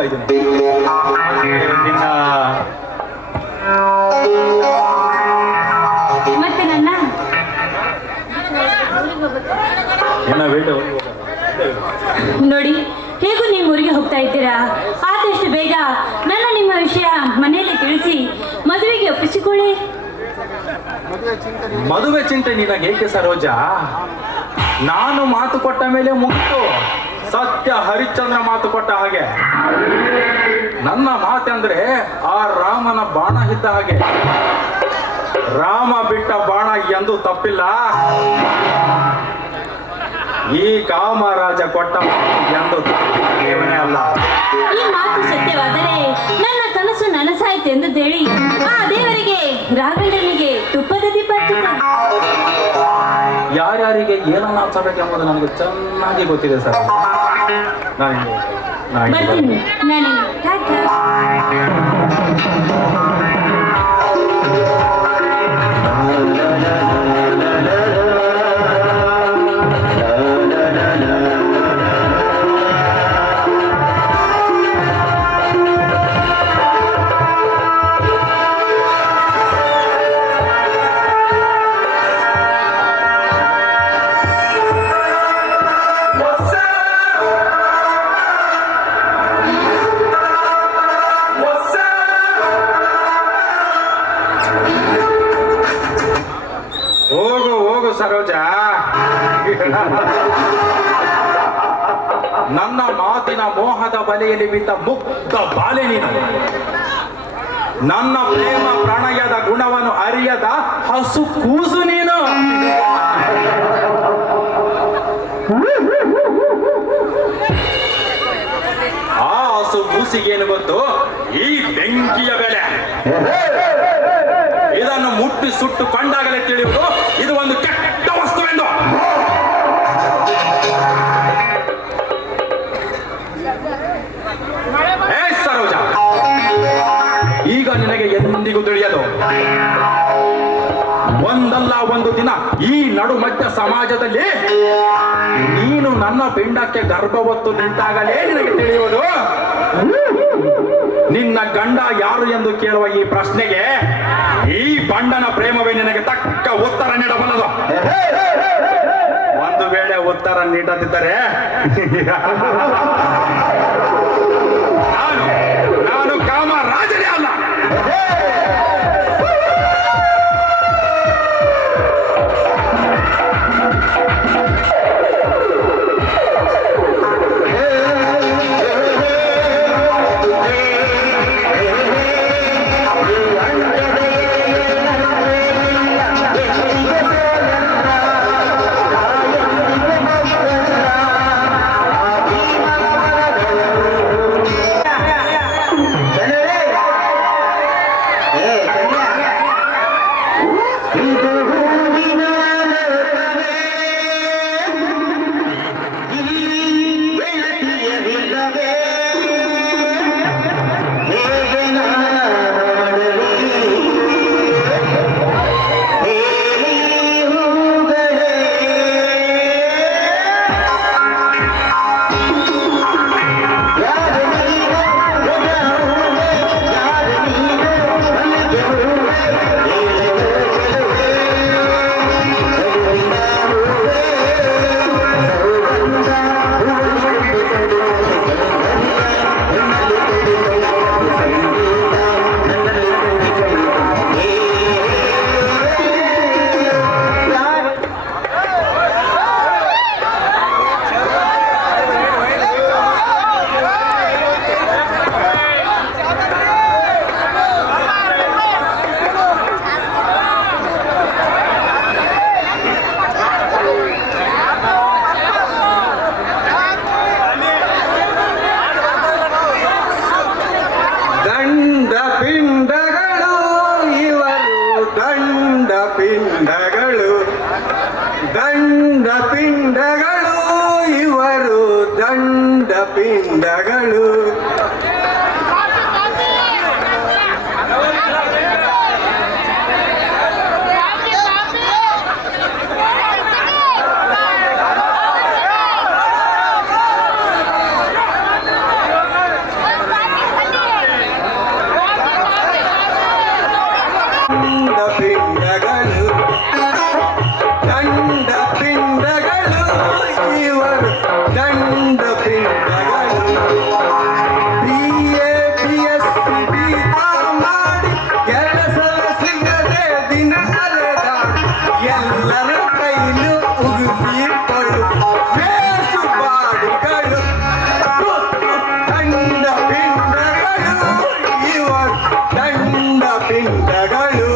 ಹೋಗ್ತಾ ಇದ್ದೀನಿ. ನಿನ್ನ ಮತ್ತೆ ನನ್ನ ನೋಡಿ, ಹೇಗೂ ನೀವು ಊರಿಗೆ ಹೋಗ್ತಾ ಇದ್ದೀರಾ. ಆದಷ್ಟು ಬೇಗ ನಿಮ್ಮ ವಿಷಯ ಮನೆಯಲ್ಲಿ ತಿಳಿಸಿ ಮದುವೆಗೆ ಒಪ್ಪಿಸಿಕೊಳ್ಳಿ. ಮದುವೆ ಚಿಂತೆ ನಿನಗೇಕೆ ಸರೋಜ? ನಾನು ಮಾತು ಕೊಟ್ಟ ಮೇಲೆ ಮುಗಿತು. ಸತ್ಯ ಹರಿಶ್ಚಂದ್ರ ಮಾತು ಕೊಟ್ಟ ಹಾಗೆ. ನನ್ನ ಮಾತೆಂದ್ರೆ ಆ ರಾಮನ ಬಾಣ ಇದ್ದ ಹಾಗೆ. ರಾಮ ಬಿಟ್ಟ ಬಾಣ ಎಂದು ತಪ್ಪಿಲ್ಲ. ಈ ಕಾಮರಾಜ ಕೊಟ್ಟ ಎಂದು ತಪ್ಪೇವನೇ ಅಲ್ಲ. ಈ ಮಾತು ಸತ್ಯವಾದರೆ ನನ್ನ ಕನಸು ನನಸಾಯ್ತು ಎಂದು ಹೇಳಿ ಆ ದೇವರಿಗೆ ರಾಘವೇಂದ್ರನಿಗೆ ತುಪ್ಪದ ದೀಪ ಹಚ್ಚಿದ. ಯಾರ್ಯಾರಿಗೆ ಏನನ್ನ ಹಚ್ಚಬೇಕು ಎಂಬುದು ನನಗೆ ಚೆನ್ನಾಗಿ ಗೊತ್ತಿದೆ ಸರ್. ಬರ್ತೀನಿ ನಾನು. ಸರೋಜ, ನನ್ನ ಮಾತಿನ ಮೋಹದ ಬಲೆಯಲ್ಲಿ ಬಿದ್ದ ಮುಕ್ತ ಬಾಲೆ ನೀನು. ನನ್ನ ಪ್ರೇಮ ಪ್ರಣಯದ ಗುಣವನ್ನು ಅರಿಯದ ಹಸು ಕೂಸು ನೀನು. ಆ ಹಸು ಕೂಸಿಗೇನು ಗೊತ್ತು ಈ ಬೆಂಕಿಯ ಬೆಲೆ? ಇದನ್ನು ಮುಟ್ಟಿ ಸುಟ್ಟು ಕಂಡಾಗಲೇ ತಿಳಿಯುವುದು ಇದು ಒಂದು ಕೆಟ್ಟ ವಸ್ತುವೆಂದು. ಸರೋಜ, ಈಗ ನಿನಗೆ ಎಂದಿಗೂ ತಿಳಿಯದು. ಒಂದಲ್ಲ ಒಂದು ದಿನ ಈ ನಡು ಮಧ್ಯ ಸಮಾಜದಲ್ಲಿ ನೀನು ನನ್ನ ಪಿಂಡಕ್ಕೆ ಗರ್ಭ ಹೊತ್ತು ನಿಂತಾಗಲೇ ನಿನಗೆ ತಿಳಿಯುವುದು ನಿನ್ನ ಗಂಡ ಯಾರು ಎಂದು ಕೇಳುವ ಈ ಪ್ರಶ್ನೆಗೆ ಈ ಬಂಡನ ಪ್ರೇಮವೇ ನಿನಗೆ ತಕ್ಕ ಉತ್ತರ ನೀಡಬಲ್ಲದು. ಒಂದು ವೇಳೆ ಉತ್ತರ ನೀಡದಿದ್ದರೆ ನಾನು ಕಾಮರಾಜನೇ ಅಲ್ಲ. ಅಂದಗಳು.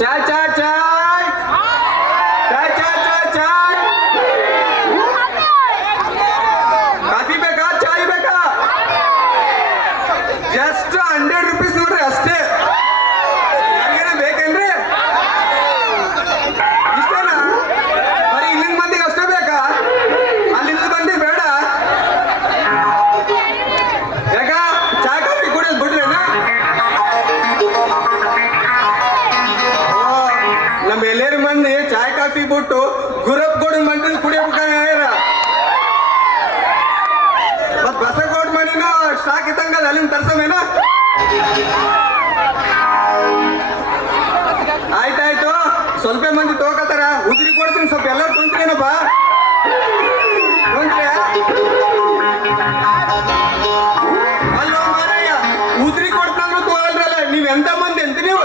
ಚಾಯ್ ಚಾಯ್ ಚಾಯ್ ಚಾಯ್ ಚಾಯ್ ಚಾಯ್ ಚಾಯ್. ಕಾಫಿ ಬೇಕಾ ಚಾಯ್ ಬೇಕಾ? ಜಸ್ಟ್ 100 ರೂಪೀಸ್ ನೋಡ್ರಿ ಅಷ್ಟೇ. ಯಾರಿಗಾರ ಬೇಕೇನ್ರಿ? ಇಷ್ಟೇನಾ? ಬರೀ ಇಲ್ಲಿನ ಮಂದಿಗೆ ಅಷ್ಟೇ ಬೇಕಾ? ಅಲ್ಲಿಂದ ಮಂದಿ ಬೇಡ? ಯಾಕ ಚಾ ಕಾಫಿ ಕುಡಿಯೋದು ಬಿಡ್ರೇನಾ? ನಮ್ಮ ಎಲ್ಲೇರಿ ಮಂದಿ ಚಾಯ್ ಕಾಫಿ ಬಿಟ್ಟು ಗುರಪ್ಗೋಡ್ ಮಂದಿ ಕುಡಿಯಬೇಕಾಗ ಮತ್ ಬಸಗೋಡ್ ಮನಿನ ಸ್ಟಾಕ್ ಇದ್ದಂಗ ಅಲ್ಲಿಂದ ತರ್ಸಮೇನ? ಆಯ್ತಾಯ್ತು, ಸ್ವಲ್ಪ ಮಂದಿ ತಗೋಕತ್ತಾರ, ಉದ್ರಿ ಕೊಡ್ತೀನಿ, ಸ್ವಲ್ಪ ಎಲ್ಲರೂ ಕುಂತ್ರೇನಪ್ಪ? ಅಲ್ಲೋ ಮಾರಯ್ಯ, ಉದ್ರಿ ಕೊಡ್ತಂದ್ರು ತಗೊಳ್ರಲ್ಲ, ನೀವ್ ಎಂತ ಮಂದಿ ಅಂತ ನೀವು?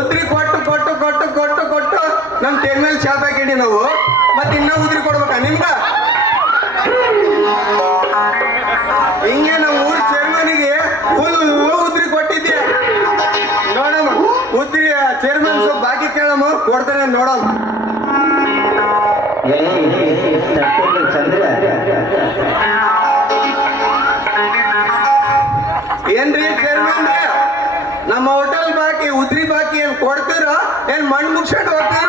ಉದ್ರಿ ಕೊಟ್ಟು ಕೊಟ್ಟು ಕೊಟ್ಟು ಕೊಟ್ಟು ಕೊಟ್ಟು ನಮ್ ತೆನ್ ಮೇಲೆ ಶಾಪ್ ಹಾಕಿಡಿ ನಾವು, ಮತ್ತೆ ಇನ್ನ ಉದ್ರಿ ಕೊಡ್ಬೇಕಾ ನಿಮ್ಗ? ಹಿಂಗೆ ನಮ್ಮ ಊರ್ ಚೇರ್ಮನಿಗೆ ಫುಲ್ ಉದ್ರಿ ಕೊಟ್ಟಿದ್ದೆ. ನೋಡಮ್ಮ ಉದ್ರಿ ಚೇರ್ಮನ್ ಸ್ವಲ್ಪ ಬಾಕಿ ಕೇಳಮ್ಮ, ಕೊಡ್ತಾನೆ ನೋಡಮ್ಮ. ಏನ್ರಿ ಚೇರ್ಮನ್, ನಮ್ಮ ಹೋಟೆಲ್ ಬಾಕಿ ಉದ್ರಿ ಬಾಕಿ ಏನ್ ಕೊಡ್ತೀರ ಏನ್ ಮಣ್ಣು ಮುಗ್ಸಂಡು ಹೋಗ್ತೀರ?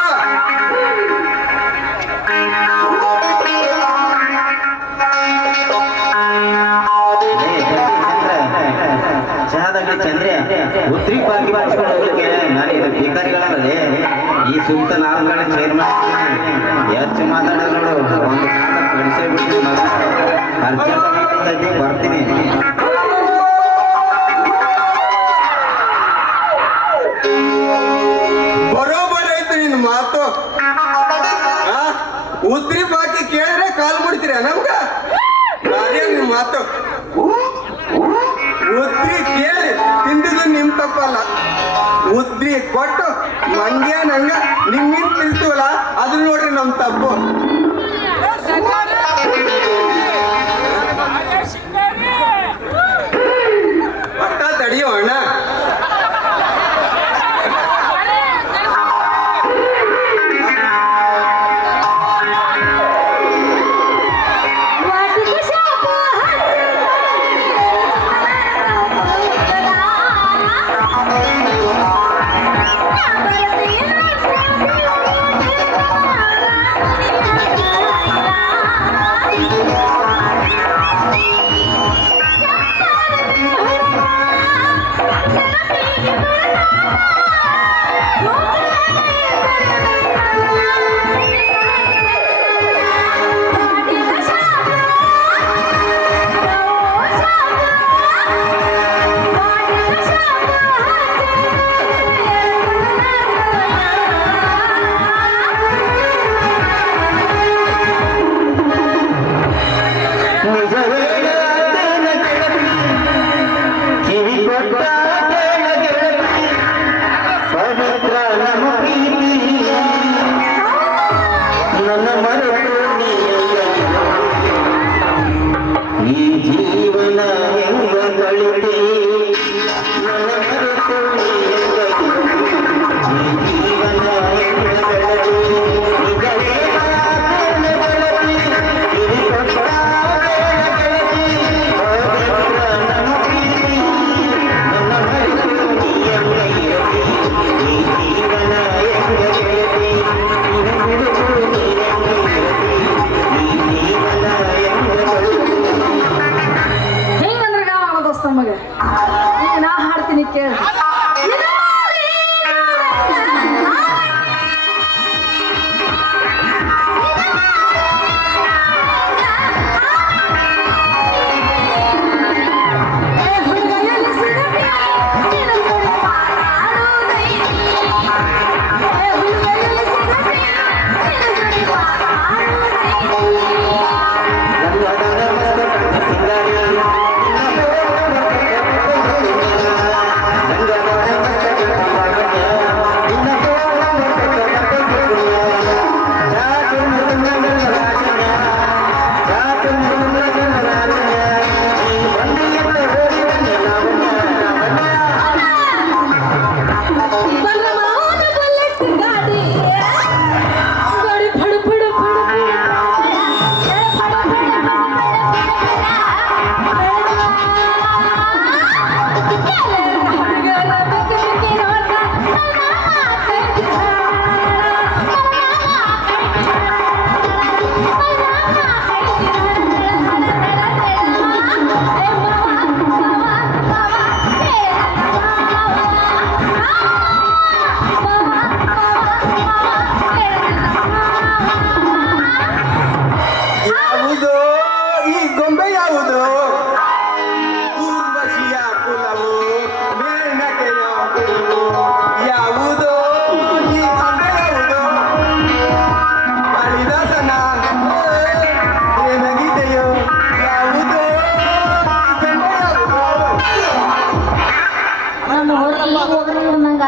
ಚಹಾದಲ್ಲಿ ಚಂದ್ರೆ ಉದ್ರಿ ಬಾಕಿ ಮಾಡಿಸ್ಕೊಂಡು ಹೋಗ್ಲಿಕ್ಕೆ ನಾನು ಇದು ಭಿಕಾರಿಗಳಲ್ಲೇ ಈ ಸೂಕ್ತ ನಾಲ್ಕುಗಳ ಚೇರ್ಮನ್ ಹೆಚ್ಚು ಮಾತಾಡೋದು ನೋಡು. ಒಂದು ಕಾಲ ಕಳಿಸೇ ಬಿಟ್ಟು ಅರ್ಜೆಂಟ್ ಬರ್ತೀನಿ. ಬರೋಬರ್ ಐತಿ ನಿನ್ ಮಾತು. ಉದ್ರಿ ಬಾಕಿ ಕೇಳಿದ್ರೆ ಕಾಲ್ ಮುಡ್ತೀರ ನಮ್ಗ? ನಿಮ್ ಮಾತು ಉದ್ರಿ ಕೇಳಿ ತಿಂದಿದ್ದು ನಿಮ್ ತಪ್ಪಲ್ಲ. ಉದ್ರಿ ಕೊಟ್ಟು ಮಂಗ್ಯ ನಂಗ ನಿಮ್ಮಿಂದ ತಿಂತೀವಲ್ಲ ಅದ್ರ ನೋಡ್ರಿ ನಮ್ ತಪ್ಪು. ಪಟ್ಟ ತಡಿಯೋ ಅಣ್ಣ.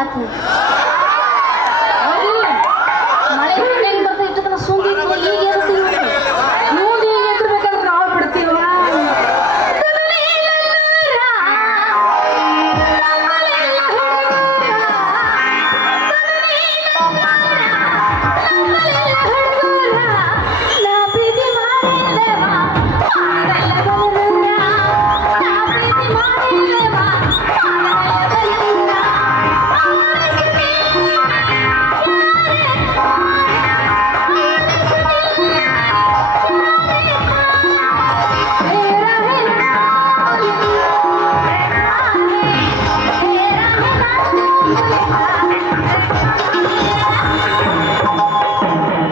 ಆತು ಮಳೆ ಹೆಂಗ್ ಬರ್ತಾ ಇಟ್ಟು ಸುಂದಿತ್ತು ಈಗ ಇರ್ತೀವಿ ನೋಡಿ ಈಗ ಎತ್ತಿರ್ಬೇಕಾದ್ರೆ ನಾವು ಬಿಡ್ತೀವ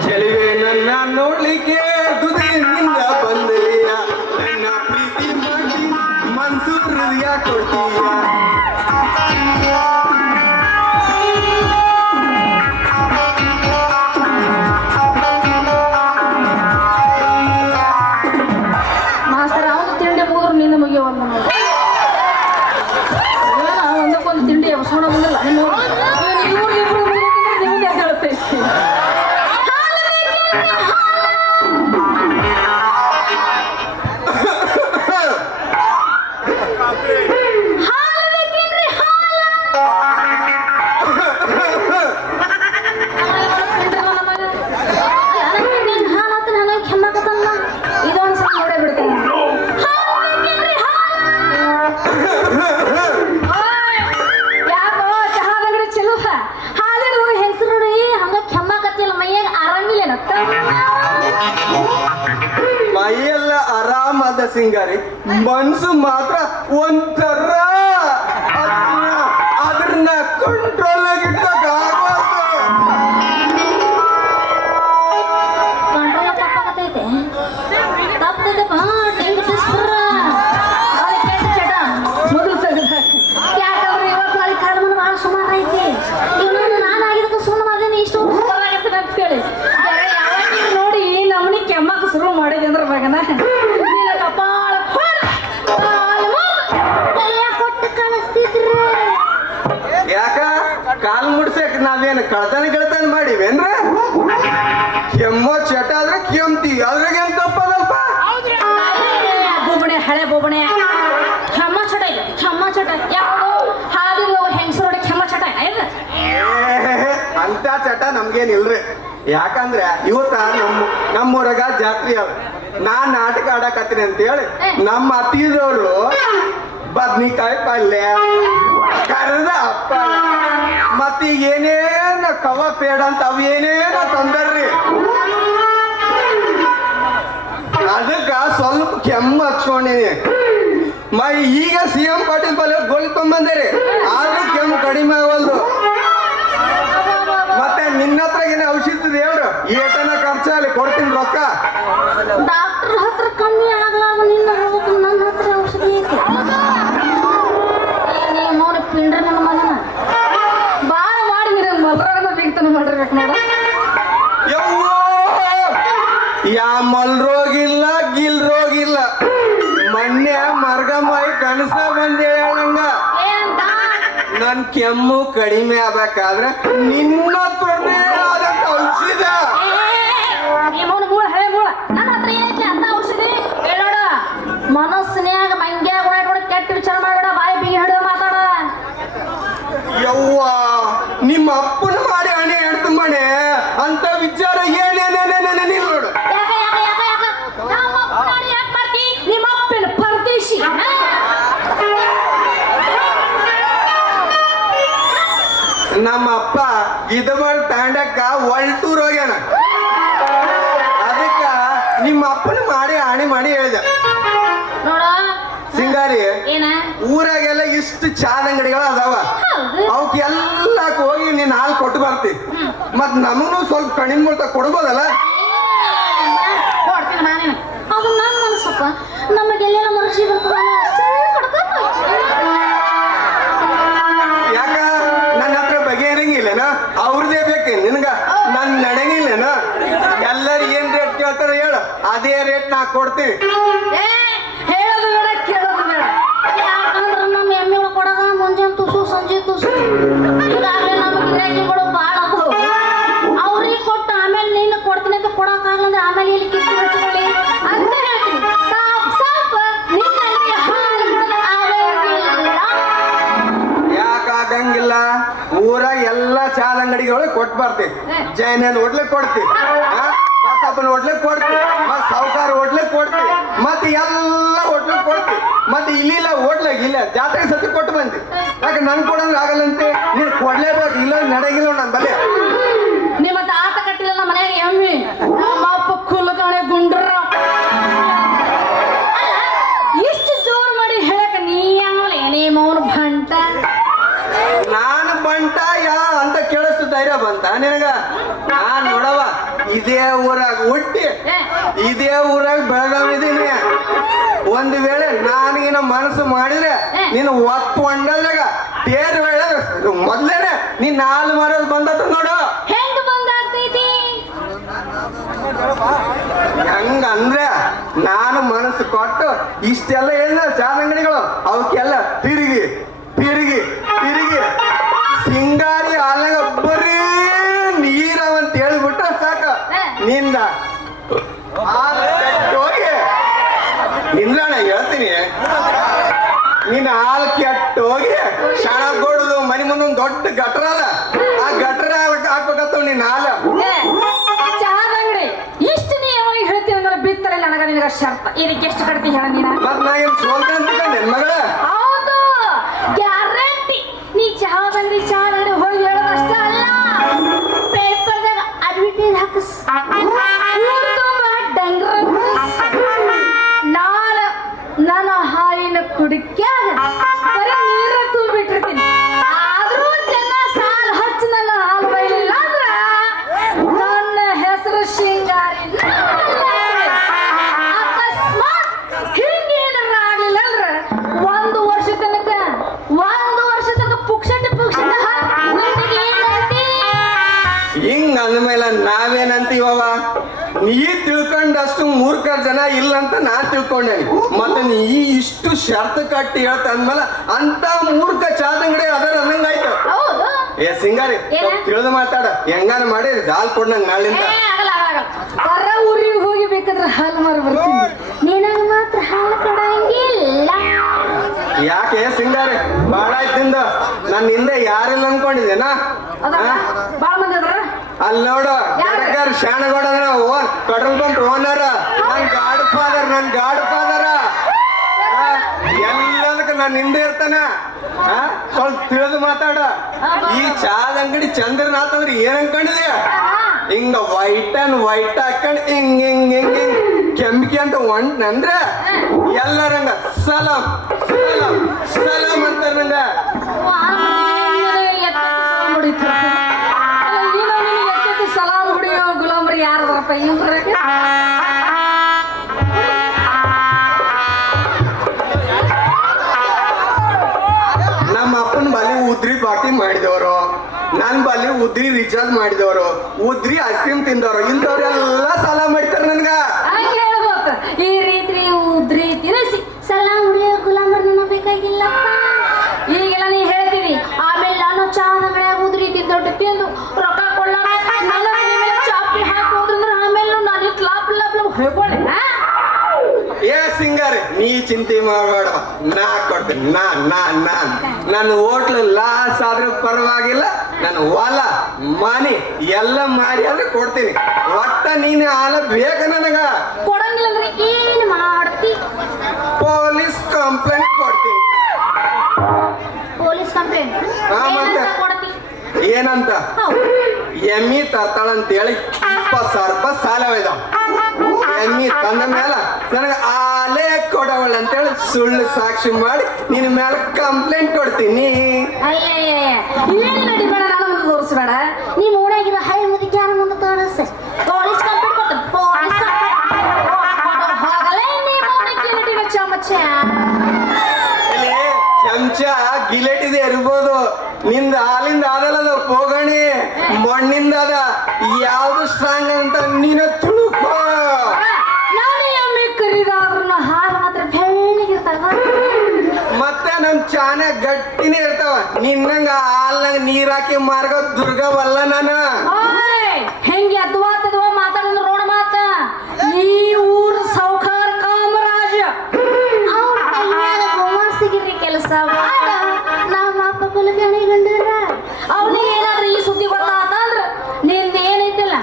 ಚೆಲುವೆ ನನ್ನ ನೋಡ್ಲಿಕ್ಕೆ ದುದಿಯಿಂದ ಬಂದೆಯ ನನ್ನ ಪ್ರೀತಿ ಮಾಡಿ ಮನ್ಸು ಹೃದಯ ಕೊಡ್ತೀಯ ಮಾಸ್ತರ ಅವನು ತಿಂಡಿ ಮುಗಿದ್ರು ನಿನ್ನ ಮುಗಿಯ ಒಂದು ಒಂದಕ್ಕೊಂದು ತಿಂಡಿ ಎಬ್ಸೋಣ ಬಂದಿಲ್ಲ ಇವ್ರು ನಿಮ್ಗೆ ಹೇಳುತ್ತೆ ಇದೊಂದು ಸಲ ನೋಡೇ ಬಿಡ್ತೇನೆ ಯಾಕೋ ಚಹಾದಂಗ್ರಿ ಚಲೋ ಹಾಲಿನ ಹೋಗಿ ಹೆಂಗಸರು ನೋಡಿ ಹಂಗ ಕೆಮ್ಮಾಕತ್ತಿಲ್ಲ ಮೈಯಾಗ ಆರಾಮಿಲ್ಲ ಮೈಯೆಲ್ಲ ಆರಾಮಾದ ಸಿಂಗಾರಿ ಮನ್ಸು ಮಾತ್ರ ಒಂಥರ ಅದನ್ನ ಕಂಟ್ರೋಲ್ ಆಗಿಟ್ಟಕ್ಕ ಕಂಟ್ರೋಲ್ ತಪ್ಪಾಗತೈತೆ ತಪ್ಪೈತಪ್ಪ ಡೆಂಗ್ ಡಿಸ್ಪರ್ ಕೆಟ್ಟ ಚಟ ಮೊದಲು ತೆಗೆದ ಯಾಕಂದ್ರೆ ಇವತ್ತು ನಾಳೆ ಕಾಲಮಾನ ಭಾಳ ಸುಮಾರು ಐತಿ ಇವನು ನಾನು ಆಗಿದ್ದಕ್ಕೆ ಸುಮ್ಮನೆ ಅದೇನು ಇಷ್ಟು ಆಗತ್ತೆ ಅಂತ ಹೇಳಿ ಯಾವಾಗ ನೋಡಿ ನಮ್ಮನಿ ಕೆಮ್ಮಕ್ಕೆ ಶುರು ಮಾಡಿದೆ ಅಂದ್ರೆ ಮಗನ ನಿನ್ನ ಕಪಾಳ ಕೊಟ್ಟು ಕಳಿಸ್ತಿದ್ರು ಯಾಕ ಕಾಲ್ ಮುಡ್ಸಕ್ ನಾವೇನು ಕಳ್ತಾನೆ ಮಾಡಿವೇನ್ರ ಕೆಮ್ಮೋ ಚಟ ಆದ್ರೆ ಕೆಮ್ತಿ ಅದ್ರಾಗ ಏನ್ ತಪ್ಪದಲ್ಪ ಬೋಬಣೆ ಹಳೆ ಬೋಬಣೆ ಕೆಮ್ಮ ಚಟ ಇದೆ ಕೆಮ್ಮ ಚಟ ಯಾವುದು ಹಾದಿರೋ ಹೆಂಗಸರೋಡೆ ಕೆಮ್ಮ ಚಟ ಇದೆ ಅಂತ ಚಟ ನಮ್ಗೇನಿಲ್ರಿ ಯಾಕಂದ್ರೆ ಇವತ್ತ ನಮ್ಮೂರಾಗ ಜಾತ್ರೆ ಅದ ನಾನ್ ನಾಟಕ ಆಡಕತ್ತೀನಿ ಅಂತ ಹೇಳಿ ನಮ್ಮ ಅತ್ತಿದವರು ಬದ್ನಿಕಾಯಿ ಪಲ್ಯ ಕರೆದ ಅಪ್ಪ ಮತ್ತೀಗ ಏನೇನ ಕವ ಪೇಡ ಅಂತ ಅವ್ ಏನೇನ ತಂದರ್ರಿ ಅದಕ್ಕ ಸ್ವಲ್ಪ ಕೆಮ್ಮ ಹಚ್ಕೊಂಡಿನಿ ಈಗ CM ಪಾಟೀಲ್ ಪಲ್ಯ ಗೋಳಿ ತೊಂಬಂದಿರಿ ಆದ್ರೂ ಕೆಮ್ಮು ಕಡಿಮೆ ಆಗವಲ್ದು ಮತ್ತೆ ನಿನ್ನ ಹತ್ರ ಏನೇ ಔಷಧಿ ಹೇಳ್ರು ಏಟನ ಖರ್ಚಾಗಲಿ ಕೊಡ್ತೀನಿ ರೊಕ್ಕ ಡಾಕ್ಟರ್ ಹತ್ರ ಕಮ್ಮಿ ಆಗ್ಲಾರ್ದ ನಿನ್ನ ಹೋಗ್ಬೇಕು ನನ್ನ ಹತ್ರ ಔಷಧಿ ಐತಿ ಮೌನ ಪಿಂಡ್ರ ನನ್ನ ಮಗನ ಬಾಳ ಮಾಡಿ ನಿನಗೆ ಮದ್ರಾಗದ ಬೇಕತನ ಮಾಡಿರ್ಬೇಕು ನೋಡ ಯವ್ವೋ ಯಾ ಮಲ್ ರೋಗಿಲ್ಲ ಗಿಲ್ ರೋಗಿಲ್ಲ ಮೊನ್ನೆ ಮರ್ಗಮ್ಮಾಯಿ ಕನಸ ಬಂದೆ ಹೇಳಂಗ ಏನಂತ ನನ್ ಕೆಮ್ಮು ಕಡಿಮೆ ಆಗ್ಬೇಕಾದ್ರೆ ನಿನ್ನ ಹತ್ರನೇ ಆದಂತ ಔಷಧ ಮೌನ ಮೂಳ ಹಳೆ ಮೂಳ ನನ್ನ ಹತ್ರ ಏನೈತಿ ಅಂತ ಔಷಧಿ ಹೇಳೋಡ ಮನಸ್ಸಿನ್ಯಾಗ ಮಂಗ್ಯಾಗ ನೋಡಿ ಕೆಟ್ಟ ವಿಚಾರ ಮಾಡಬೇಡ ಬಾಯಿ ಬಿಗಿ ಹಿಡಿದು ಮಾತಾಡ ಯವ್ವ ನಿಮ್ಮ ಅಪ್ಪನ ಮಾಡಿ ಹಣೆ ಎಡ್ತು ಮನೆ ಅಂತ ವಿಚಾರ ಏನೇನೇನೇನೇನೇ ನೋಡು ಯಾಕೆ ಯಾಕೆ ಯಾಕೆ ಯಾಕೆ ನಮ್ಮ ಅಪ್ಪನ ಯಾಕೆ ಮಾಡ್ತಿ ನಿಮ್ಮ ಅಪ್ಪನ ಪರದೇಶಿ ನಮ್ಮ ಅಪ್ಪ ಗಿದಮಳ್ ತಾಂಡಕ್ಕ ಒಳ್ಟೂರ್ ಹೋಗ್ಯಾನ ಅದಕ್ಕ ನಿಮ್ಮ ಅಪ್ಪನ ಮಾಡಿ ಹಣೆ ಮಾಡಿ ಹೇಳಿದ ನೋಡ ಸಿಂಗಾರಿ ಏನ ಊರಾಗೆಲ್ಲ ಇಷ್ಟು ಚಾದ ಅಂಗಡಿಗಳು ಅದಾವ ಹೌದು ಅವಕ್ಕೆಲ್ಲ ಹೋಗಿ ನೀನ್ ಹಾಲು ಕೊಟ್ಟು ಬರ್ತಿ ಮತ್ ನಮಗೂ ಸ್ವಲ್ಪ ಕಡಿಮೆ ಮೂಲಕ ಕೊಡ್ಬೋದಲ್ಲ ಕೊಡ್ತೀನಿ ನಾನೇನು ಅದು ನನ್ನ ಮನಸ್ಸಪ್ಪ ನಮಗೆಲ್ಲೆಲ್ಲ ಮನಸ್ಸಿ ಬರ್ತದಲ್ಲ ಅಷ್ಟೇ ಕೊಡ್ಕೊಂಡು ಯಾಕ ನನ್ನ ಹತ್ರ ಬಗೆಹರಂಗಿಲ್ಲನ ಅವ್ರದೇ ಬೇಕೆ ನಿನಗ ನನ್ ನಡೆಗಿಲ್ಲನ ಎಲ್ಲರೂ ಏನ್ ರೇಟ್ ಕೇಳ್ತಾರ ಹೇಳು ಅದೇ ರೇಟ್ ನಾ ಕೊಡ್ತೀನಿ ಹೇಳೋದು ಬೇಡ ಕೇಳೋದು ಬೇಡ ಯಾಕಂದ್ರೆ ನಮ್ಮ ಎಮ್ಮೆ ಕೊಡೋದ ಮುಂಜಾನೆ ತುಸು ಸಂಜೆ ತುಸು ಗಿರಾಕಿಗಳು ಬಾಳ ಅವ್ರಿಗೆ ಕೊಟ್ಟು ಆಮೇಲೆ ನೀನು ಕೊಡ್ತೀನಿ ಅಂತ ಕೊಡಕ್ಕಾಗಲ್ಲ ಅಂದ್ರೆ ಆಮೇಲೆ ಇಲ್ಲಿ ಕಿತ್ತು ಹಚ್ಕೊಳ್ಳಿ ಅಂತ ಹೇಳ್ತೀನಿ. ಸ್ವಲ್ಪ ನಿನ್ನ ಅಂಗಡಿಯ ಹಾಲು ಕುಡಿದ್ರೆ ಆಗಂಗಿಲ್ಲ. ಯಾಕಾಗಂಗಿಲ್ಲ? ಊರಾಗ ಎಲ್ಲಾ ಚಾದ ಅಂಗಡಿಗಳು ಕೊಟ್ಟು ಬರ್ತಿ. ಜೈನನ್ ಹೋಟ್ಲಿಗೆ ಕೊಡ್ತಿ, ಕಾಸಪ್ಪನ ಹೋಟ್ಲಿಗೆ ಕೊಡ್ತಿ, ಮತ್ ಸಾವುಕಾರ ಹೋಟ್ಲಿಗೆ ಕೊಡ್ತಿ, ಮತ್ತೆ ಎಲ್ಲ ಹೋಟ್ಲಿಗೆ ಕೊಡ್ತಿ. ಮತ್ತೆ ಇಲ್ಲಿಲ್ಲ ಹೋಟ್ಲಾಗ ಇಲ್ಲ ಜಾತ್ರೆಗೆ ಸತಿ ಕೊಟ್ಟು ಬಂದಿ. ಯಾಕೆ ನನ್ ಕೊಡಂದ್ರೆ ಆಗಲ್ಲಂತೆ? ನೀನ್ ಕೊಡ್ಲೇಬೇಕು, ಇಲ್ಲ ನಡೆಗಿಲ್ಲ ನನ್ ಬಲೆ. ನಿಮ್ಮ ತಾತ ಕಟ್ಟಿಲ್ಲ ನಮ್ಮ ಮನೆಯಾಗ ಎಮ್ಮಿ, ನಮ್ಮ ಅಪ್ಪ ಕುಲಕಣೆ ಗುಂಡ್ರ. ಇಷ್ಟು ಜೋರ್ ಮಾಡಿ ಹೇಳಕ ನೀ ಆಮೇಲೆ ಏನೇ ಮೌನ ಭಂಟ. ನಾನು ಬಂಟ ಯಾ ಅಂತ ಕೇಳಿಸ್ತು ಧೈರ್ಯ ಬಂತ ನಿನಗ? ನಾನ್ ನೋಡವ ಇದೇ ಊರಾಗ ಹುಟ್ಟಿ ಇದೇ ಊರಾಗ ಬೆಳಗಾವಿದೀನಿ. ಒಂದ್ ವೇಳೆ ನಾನಿನ ಮನಸ್ಸು ಮಾಡಿದ್ರೆ ನೀನು ಒತ್ತು ಹೊಂಡದಾಗ ತೇರ್ ವೇಳೆ ಮೊದ್ಲೇನೆ ನೀನ್ ನಾಲ್ ಮಾರೋದು ಬಂದದ ನೋಡು. ಹೆಂಗ್ ಬಂದಾಗ್ತೈತಿ? ಹೆಂಗಂದ್ರೆ ನಾನು ಮನಸ್ಸು ಕೊಟ್ಟು ಇಷ್ಟೆಲ್ಲ ಏನ ಚಾದ ಅಂಗಡಿಗಳು ಅವಕ್ಕೆಲ್ಲ ತಿರುಗಿ ತಿರುಗಿ ತಿರುಗಿ ಸಿಂಗಾರಿ ಹಾಲಾಗ ಬರೀ ನೀರವಂತ ಹೇಳ್ಬಿಟ್ರೆ ಸಾಕ ನಿಂದ ಹೋಗಿ ನಿಂದ್ರಣ ಹೇಳ್ತೀನಿ. ನಿನ್ನ ಹಾಲು ಕೆಟ್ಟ ಹೋಗಿ ಶಾಣ ಕೊಡುದು ಮನೆ ಮುಂದೊಂದು ದೊಡ್ಡ ಗಟ್ರ ಅದ, ಆ ಗಟ್ರ ಹಾಕ್ಬೇಕತ್ತ ನಿನ್ನ ಹಾಲು. ಚಹಾದ ಅಂಗಡಿ ಇಷ್ಟು ನೀ ಯಾವಾಗ ಹೇಳ್ತೀವಿ ಅಂದ್ರೆ ಬಿತ್ತರೆ ನನಗ ನಿನಗ ಶರ್ತ. ಇದಕ್ಕೆ ಎಷ್ಟು ಕಡ್ತಿ ಹೇಳ ನೀನ? ಮತ್ ನಾ ಏನ್ ಸೋಲ್ತಂತ ನಿನ್ ಮಗಳ? ಹೌದು, ಗ್ಯಾರಂಟಿ. ನೀ ಚಹಾದ ಅಂಗಡಿ ಚಹಾದ ಅಂಗಡಿ ಹೋಗಿ ಹೇಳೋದಷ್ಟ ಅಲ್ಲ, ಪೇಪರ್ದಾಗ ಅಡ್ವರ್ಟೈಸ್ ಹಾಕಿಸ್, ನನ್ನ ಹಾಲಿನ ಕುಡಿಕ್ಯಾಗ ಬರೀ ನೀರ ತುಂಬಿಟ್ಟಿರ್ತೀನಿ. ಆದ್ರೂ ಜನ ಸಾಲ ಹಚ್ಚಿ ನನ್ನ ಹಾಲು ಬೈಲಿಲ್ಲ ಅಂದ್ರ ನನ್ನ ಹೆಸರು ಶೃಂಗಾರಿ. ಅಕಸ್ಮಾತ್ ಹಿಂಗೇನಾರ ಆಗ್ಲಿಲ್ಲ ಅಂದ್ರ ಒಂದು ವರ್ಷ ತನಕ ಪುಕ್ಷಟ ಹಿಂಗ ಅಂದ್ಮೇಲೆ ನಾವೇನಂತೀವವ? ನೀ ತಿಳ್ಕೊಂಡಷ್ಟು ಮೂರ್ಖರ ಜನ ಇಲ್ಲ ಅಂತ ನಾ ತಿಳ್ಕೊಂಡೇನಿ. ಮತ್ತೆ ನೀ ಇಷ್ಟು ಶರ್ತ್ ಕಟ್ಟಿ ಹೇಳ್ತ ಅಂದ್ಮೇಲೆ ಅಂತ ಮೂರ್ಖ ಚಾದಂಗಡಿ ಅದರ ಅನ್ನಂಗಾಯ್ತು. ಹೌದು. ಏ ಸಿಂಗಾರಿ ಏನ? ತಿಳಿದು ಮಾತಾಡ, ಹೆಂಗಾರ ಮಾಡಿ ಹಾಲ್ ಕೊಡ್ನಂಗ್ ನಾಳಿಂದ. ಹೊರ ಊರಿಗೆ ಹೋಗಿ ಬೇಕಾದ್ರೆ ಹಾಲು ಮಾರಿ ಬರ್ತೀನಿ, ನಿನಗ ಮಾತ್ರ ಹಾಲು ಕೊಡಂಗಿಲ್ಲ. ಯಾಕೆ ಸಿಂಗಾರಿ ಬಾಳ ಆಯ್ತಿಂದ ನನ್ನ ಹಿಂದೆ ಯಾರಿಲ್ಲ ಅನ್ಕೊಂಡಿದ್ದೇನಾ? ಬಾಳ ಮಂದಿ ಅದ್ರ ಅಲ್ಲಿ ನೋಡು ಗಡಕರ್ ಶಾಣಗೌಡ ಪೆಟ್ರೋಲ್ ಪಂಪ್ ಓನರ್, ನನ್ ಗಾಡ್ ಫಾದರ್ ಎಲ್ಲದಕ್ಕೆ ನನ್ನ ಹಿಂದೆ ಇರ್ತಾನ. ಸ್ವಲ್ಪ ತಿಳಿದು ಮಾತಾಡ. ಈ ಚಾದ ಅಂಗಡಿ ಚಂದ್ರನಾಥ್ ಅಂದ್ರೆ ಏನ್ ಅನ್ಕೊಂಡಿದ್ಯ? ಹಿಂಗ ವೈಟ್ ಹಾಕೊಂಡ್ ಹಿಂಗ್ ಹಿಂಗ್ ಹಿಂಗ್ ಹಿಂಗ್ ಕೆಂಬಿಕೆ ಅಂತ ಒಂಟ್ನಂದ್ರೆ ಎಲ್ಲರಂಗ ಸಲಾಮ್ ಸಲಾಮ್ ಸಲಾಮ್ ಅಂತಾರ ನಂಗ. ಸಲಾಮ್ ಹುಡಿಯೋ ಗುಲಾಮ್ರಿ ಯಾರು ಬರಪ್ಪ ಇವ್ರಾಗ? ನಮ್ಮ ಅಪ್ಪನ ಬಲಿ ಉದ್ರಿ ಪಾರ್ಟಿ ಮಾಡಿದವರು, ನನ್ ಬಲಿ ಉದ್ರಿ ರಿಚಾರ್ಜ್ ಮಾಡಿದವರು, ಉದ್ರಿ ಐಸ್ ಕ್ರೀಮ್ ತಿಂದವರು, ಇಂಥವ್ರೆಲ್ಲ ಸಾಲ ಮಾಡ್ತಾರೆ ನನ್ಗ. ಹಂಗೆ ಹೇಳ್ಬೇಕು. ಈ ರೀತಿ ಉದ್ರಿ ತಿನ್ನಿಸಿ ಸಲಾಮ್ ಹುಡಿಯೋ ಗುಲಾಮರ್ನ ಬೇಕಾಗಿಲ್ಲಪ್ಪ. ಈಗೆಲ್ಲ ನೀ ಹೇಳ್ತೀವಿ, ಆಮೇಲೆ ನಾನು ಚಾದ ಅಂಗಡಿಯಾಗ ಉದ್ರಿ ತಿಂದೊಟ್ಟು ತಿಂದು ರೊಕ್ಕ ಕೊಳ್ಳ ನನ್ನ ಚಾಪಿ ಹಾಕಿ ಹೋದ್ರಂದ್ರೆ ಆಮೇಲೆ ನಾನು ಲಾಪ್ ಲಾಪ್ ಲಾಪ್ ಹೇಳ್ಕೊಳ್ಳೆ. ಏ ಸಿಂಗರ್ ನೀ ಚಿಂತೆ ಮಾಡಬೇಡ, ನಾ ಕೊಡ್ತೀನಿ. ನನ್ನ ಹೋಟ್ಲು ಲಾಸ್ ಆದ್ರೂ ಪರವಾಗಿಲ್ಲ, ನನ್ನ ಹೊಲ ಮನಿ ಎಲ್ಲ ಮಾರಿ ಆದ್ರೆ ಕೊಡ್ತೀನಿ. ಒಟ್ಟ ನೀನು ಹಾಲ ಬೇಕ ನನಗ. ಕೊಡಂಗಿಲ್ಲ ಅಂದ್ರೆ ಏನ್ ಮಾಡ್ತಿ? ಪೊಲೀಸ್ ಕಂಪ್ಲೇಂಟ್ ಕೊಡ್ತೀನಿ. ಪೊಲೀಸ್ ಕಂಪ್ಲೇಂಟ್ ಕೊಡ್ತಿ? ಏನಂತ? ಎಮ್ಮಿ ತರ್ತಾಳಂತೇಳಿ 20,000 ರೂಪಾಯಿ ಸಾಲ ಇದಾವ. ಎಮ್ಮಿ ತಂದ ಮೇಲೆ ನನಗೆ ಆಲೆ ಕೊಡವಳ ಅಂತೇಳಿ ಸುಳ್ಳು ಸಾಕ್ಷಿ ಮಾಡಿ ನಿನ್ನ ಮೇಲೆ ಕಂಪ್ಲೇಂಟ್ ಕೊಡ್ತೀನಿ. ಏನು ನಡಿ ಬೇಡ, ನಾನು ಮುಂದೆ ತೋರಿಸ್ಬೇಡ. ನೀ ಮೂಡಾಗಿರೋ ಹೈ ಮುದುಕಿ ಯಾರ ಮುಂದೆ ತೋರಿಸ. ಪೊಲೀಸ್ ಕಂಪ್ಲೇಂಟ್ ಕೊಡ್ತೀನಿ. ಪೊಲೀಸ್ ಹೋಗಲೇ ನೀ ಮೂಡಕ್ಕೆ ನಡಿನ ಚಮಚ. ಚಮಚ ಗಿಲೆಟಿದೆ ಇರ್ಬೋದು, ನಿಂದ ಹಾಲಿಂದ ಆದಲ್ಲ ಪೋಗಣಿ ಮಣ್ಣಿಂದ ಅದ. ಯಾವ್ದು ಸ್ಟ್ರಾಂಗ್ ಅಂತ ನೀನು ತಿಳ್ಕೋ. ನಾನು ಎಮ್ಮೆ ಕರಿದಾದ್ರೂ ಹಾಲು ಮಾತ್ರ ಬೆಳ್ಳಗಿರ್ತಾವ. ಮತ್ತೆ ನಮ್ ಚಾನೆ ಗಟ್ಟಿನೇ ಇರ್ತಾವ ನಿನ್ನಂಗ ಹಾಲ್ನಾಗ ನೀರ್ ಹಾಕಿ ಮಾರ್ಗೋ ದುರ್ಗವಲ್ಲ ನಾನು. ಹೆಂಗೆ ಅದ್ವಾ ಮಾತಾಡಿದ್ರು ನೋಡ ಮಾತ ಈ ಊರ್ ಸೌಖಾರ್ ಕಾಮರಾಜ ಅವ್ರ ಗುಮಾಸಿಗಿರಿ ಕೆಲಸ ಮಾಡ ನಮ್ಮ ಅಪ್ಪ ಕುಲಕರ್ಣಿ ಗಂಡರ ಅವನಿಗೆ ಏನಾದ್ರೂ ಈ ಸುದ್ದಿ ಗೊತ್ತಾತಂದ್ರ ನಿಂದ ಏನೈತಿಲ್ಲ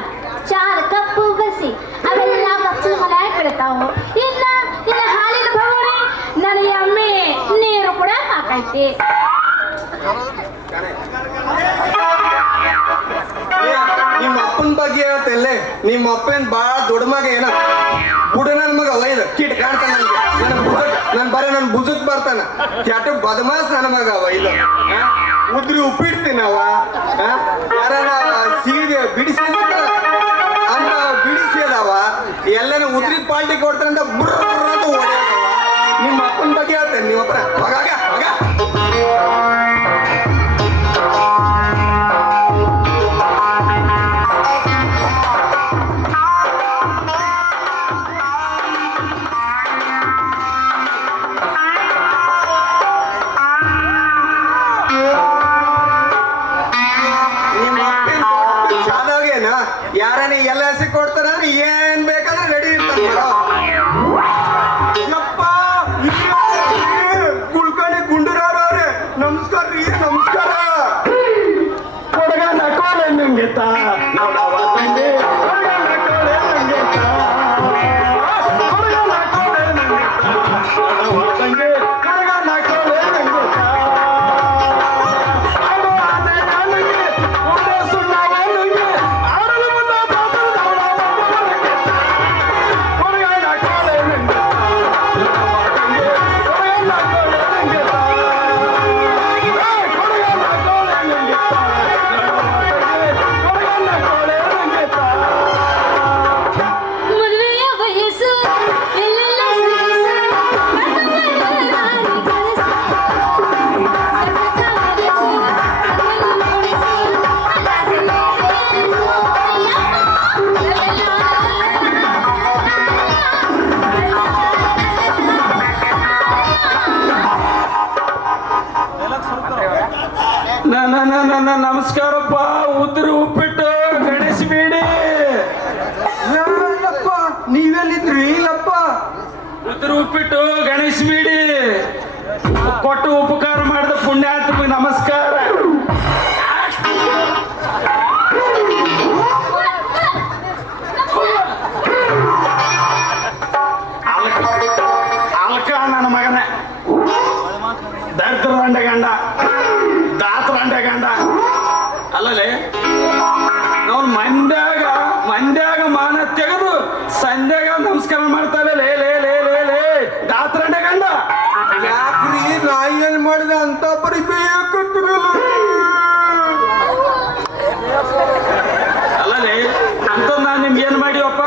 ಚಾರ ಕಪ್ಪು ಬಸಿ ಅವೆಲ್ಲ ಬಚ್ಚಲ ಮನೆ ಬಿಡ್ತಾವು. ಇನ್ನ ಹಾಲಿನ ಭವಣಿ ನನಗೆ ಅಮ್ಮೆ ನೀರು ಕೂಡ ಹಾಕೈತಿ. ನಿಮ್ಮ ಅಪ್ಪನ ಬಗ್ಗೆ ಹೇಳ್ತಲ್ಲೇ ನಿಮ್ಮ ಅಪ್ಪನ ಬಾಳ ದೊಡ್ಡ ಮಗ ಏನ ಬುಡ ನನ್ ಮಗ ಒಯ್ದ ಕಿಟ್ ಕಾಣ್ತಾನ ನನ್ ಭುಜಕ್ ಬರ್ತಾನ ಕ್ಯಾಟ ಬದಮಾಸ್ ನನ್ನ ಮಗ ಒಯ್ದ ಉದ್ರಿ ಉಪ್ಪಿಡ್ತೀನವ ಯಾರ ಸೀದೆ ಬಿಡಿಸಿದ ಅಂತ ಬಿಡಿಸಿದವ ಎಲ್ಲನ ಉದ್ರಿ ಪಾಲ್ಟಿ ಕೊಡ್ತಾರಂತ ಬುರ್ರ ಅಂತ ಓಡ್ಯಾದವ. ನಿಮ್ಮ ಅಪ್ಪನ ಬಗ್ಗೆ ಹೇಳ್ತೇನೆ ನಿಮ್ಮ ಅಪ್ಪನ ಮಗ ಯಾರನ್ನ ಎಲ್ಲ ಹಸಿ ಕೊಡ್ತಾರಂದ್ರೆ ಏನ್ ಬೇಕಾದ್ರೆ ರೆಡಿ ಇರ್ತಾರ. ಕುಳ್ಕಣಿ ಗುಂಡೂರವ್ರೆ ನಮಸ್ಕಾರ ರೀ ನಮಸ್ಕಾರ. ಹುಡುಗ ನಕೋಲೆ ನಂಗೆತ್ತ ನಮಸ್ಕಾರಪ್ಪ. ಉದ್ರಿ ಉಪ್ಪಿಟ್ಟು ಗಣೇಶ್ ಬೇಡಿ. ನೀವೆಲ್ಲಿದ್ರಿ ಇಲ್ಲಪ್ಪ? ಉದ್ರಿ ಉಪ್ಪಿಟ್ಟು ಗಣೇಶ್ ಬೇಡಿ ಕೊಟ್ಟು ಉಪಕಾರ ಮಾಡಿದ ಪುಣ್ಯಾತ್ಮ ನಮಸ್ಕಾರ. ಅಲ್ಕ ನನ್ನ ಮಗನೇ ದರಿದ್ರ ಗಂಡ ದಾತ್ರ ಗಂಡ ಅಲ್ಲಲೇ ನಾವು ಮಂದ್ಯಾಗ ಮಾನ ತೆಗೆದು ಸಂಧ್ಯಾಗ ನಮಸ್ಕಾರ ಮಾಡ್ತಾರೆ. ಲೇ ಲೇ ಲೇ ಲೇ ಲೇ ದಾತ್ರಂಡೆ ಗಂಡ ಯಾಕ್ರಿ ನಾ ಏನ್ ಮಾಡಿದೆ ಅಂತ ಅಲ್ಲಲೇ ಅಂತ ನಾನು ನಿಮ್ಗೆ ಏನ್ ಮಾಡಿವಪ್ಪ?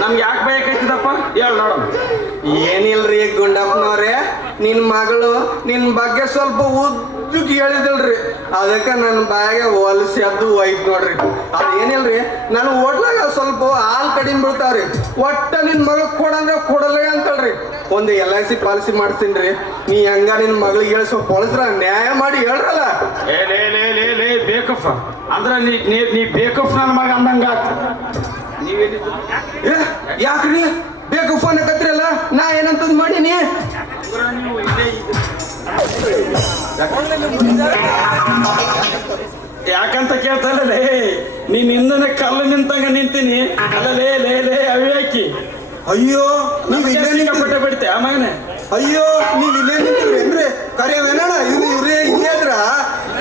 ನಮ್ಗೆ ಯಾಕೆ ಬೇಕಾಯ್ತದಪ್ಪ ಹೇಳ ನೋಡ. ಏನಿಲ್ರಿ ಗುಂಡಪ್ಪನವ್ರೆ, ನಿನ್ ಮಗಳು ನಿನ್ ಬಗ್ಗೆ ಸ್ವಲ್ಪ ಉದ್ದಕ್ಕೆ ಹೇಳಿದಲ್ರಿ, ಅದಕ್ಕೆ ನನ್ನ ಬಾಯಾಗ ಹೊಲಸಿ ಅದು ಒಯ್ತು ನೋಡ್ರಿ. ಅದೇನಿಲ್ರಿ ನನ್ನ ಹೋಟ್ಲಾಗ ಸ್ವಲ್ಪ ಹಾಲು ಕಡಿಮೆ ಬೀಳ್ತಾವ್ರಿ. ಒಟ್ಟ ನಿನ್ ಮಗಳು ಕೊಡಂದ್ರೆ ಕೊಡಲ್ಲ ಅಂತಳ್ರಿ. ಒಂದು LIC ಪಾಲಿಸಿ ಮಾಡ್ತೀನಿ. ನೀ ಹಂಗ ನಿನ್ ಮಗಳಿಗೆ ಹೇಳಿ ಸ್ವಲ್ಪ ಹೊಳಸ್ರ ನ್ಯಾಯ ಮಾಡಿ ಹೇಳ್ರಲ್ಲ. ಲೇ ಬೇಕಪ್ಪ ಅಂದ್ರ ನೀ ಬೇಕಪ್ಪ ನನ್ನ ಮಗ ಅಂದಂಗ ಯಾಕ್ರಿ ಬೇಕು ಫೋನ್ ಕತ್ತಿರಲ್ಲ ನಾ ಏನಂತದ್ ಮಾಡೀನಿ? ಯಾಕಂತ ಕೇಳ್ತಾರಲ್ಲೇ ನೀನ್ ಹಿಂದನೆ ಕಲ್ಲು ನಿಂತಂಗ ನಿಂತೀನಿ. ಅಲ್ಲಲೇ ಲೇ ಲೇ ಅವಿಯಾಕಿ ಅಯ್ಯೋ ನೀವ್ ಸಿಕ್ಕಾಪಟ್ಟೆ ಬಿಡ್ತೆ ಆ ಮಗನೆ. ಅಯ್ಯೋ ನೀವ್ ಇಲ್ಲೇ ನಿಂತೀರೇನ್ರಿ? ಕರೆಯವೇನಣ್ಣ ಇವ್ರೇ ಇಲ್ಲೇ ಇದ್ರ?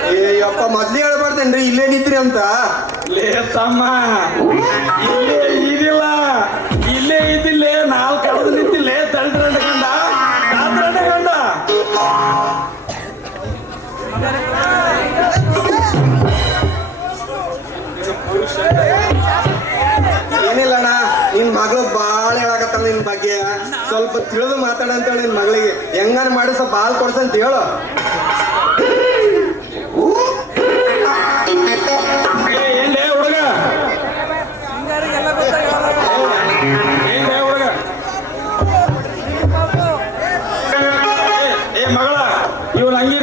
ಅಯ್ಯಪ್ಪ ಮೊದ್ಲೇ ಹೇಳ್ಬಾರ್ದೇನ್ರಿ ಇಲ್ಲೇ ನಿಂತ್ರಿ ಅಂತ. ಲೇ ತಮ್ಮ ಇಲ್ಲೇ ಇದಿಲ್ಲ, ಇಲ್ಲೇ ಇದ್ದಿಲ್ಲ, 4 ಕಳೆದು ನಿಂತಿಲ್ಲ. ತಳ್ದ್ರಂಡ ಗಂಡ ದಾತ್ರಂಡ ಗಂಡ ಏನಿಲ್ಲಣ್ಣ, ನಿನ್ ಮಗಳು ಬಾಳ ಹೇಳಕತ್ತಾಳ ನಿನ್ ಬಗ್ಗೆ. ಸ್ವಲ್ಪ ತಿಳಿದು ಮಾತಾಡಂತ ನಿನ್ ಮಗಳಿಗೆ ಹೆಂಗಾರ ಮಾಡಿ ಸ್ವಲ್ಪ ಹಾಲು ಕೊಡ್ಸಂತ ಹೇಳು. ಏನ್ಲೇ ಹುಡುಗ ಏ ಮಗಳ ಇವಳು ಹಂಗೆ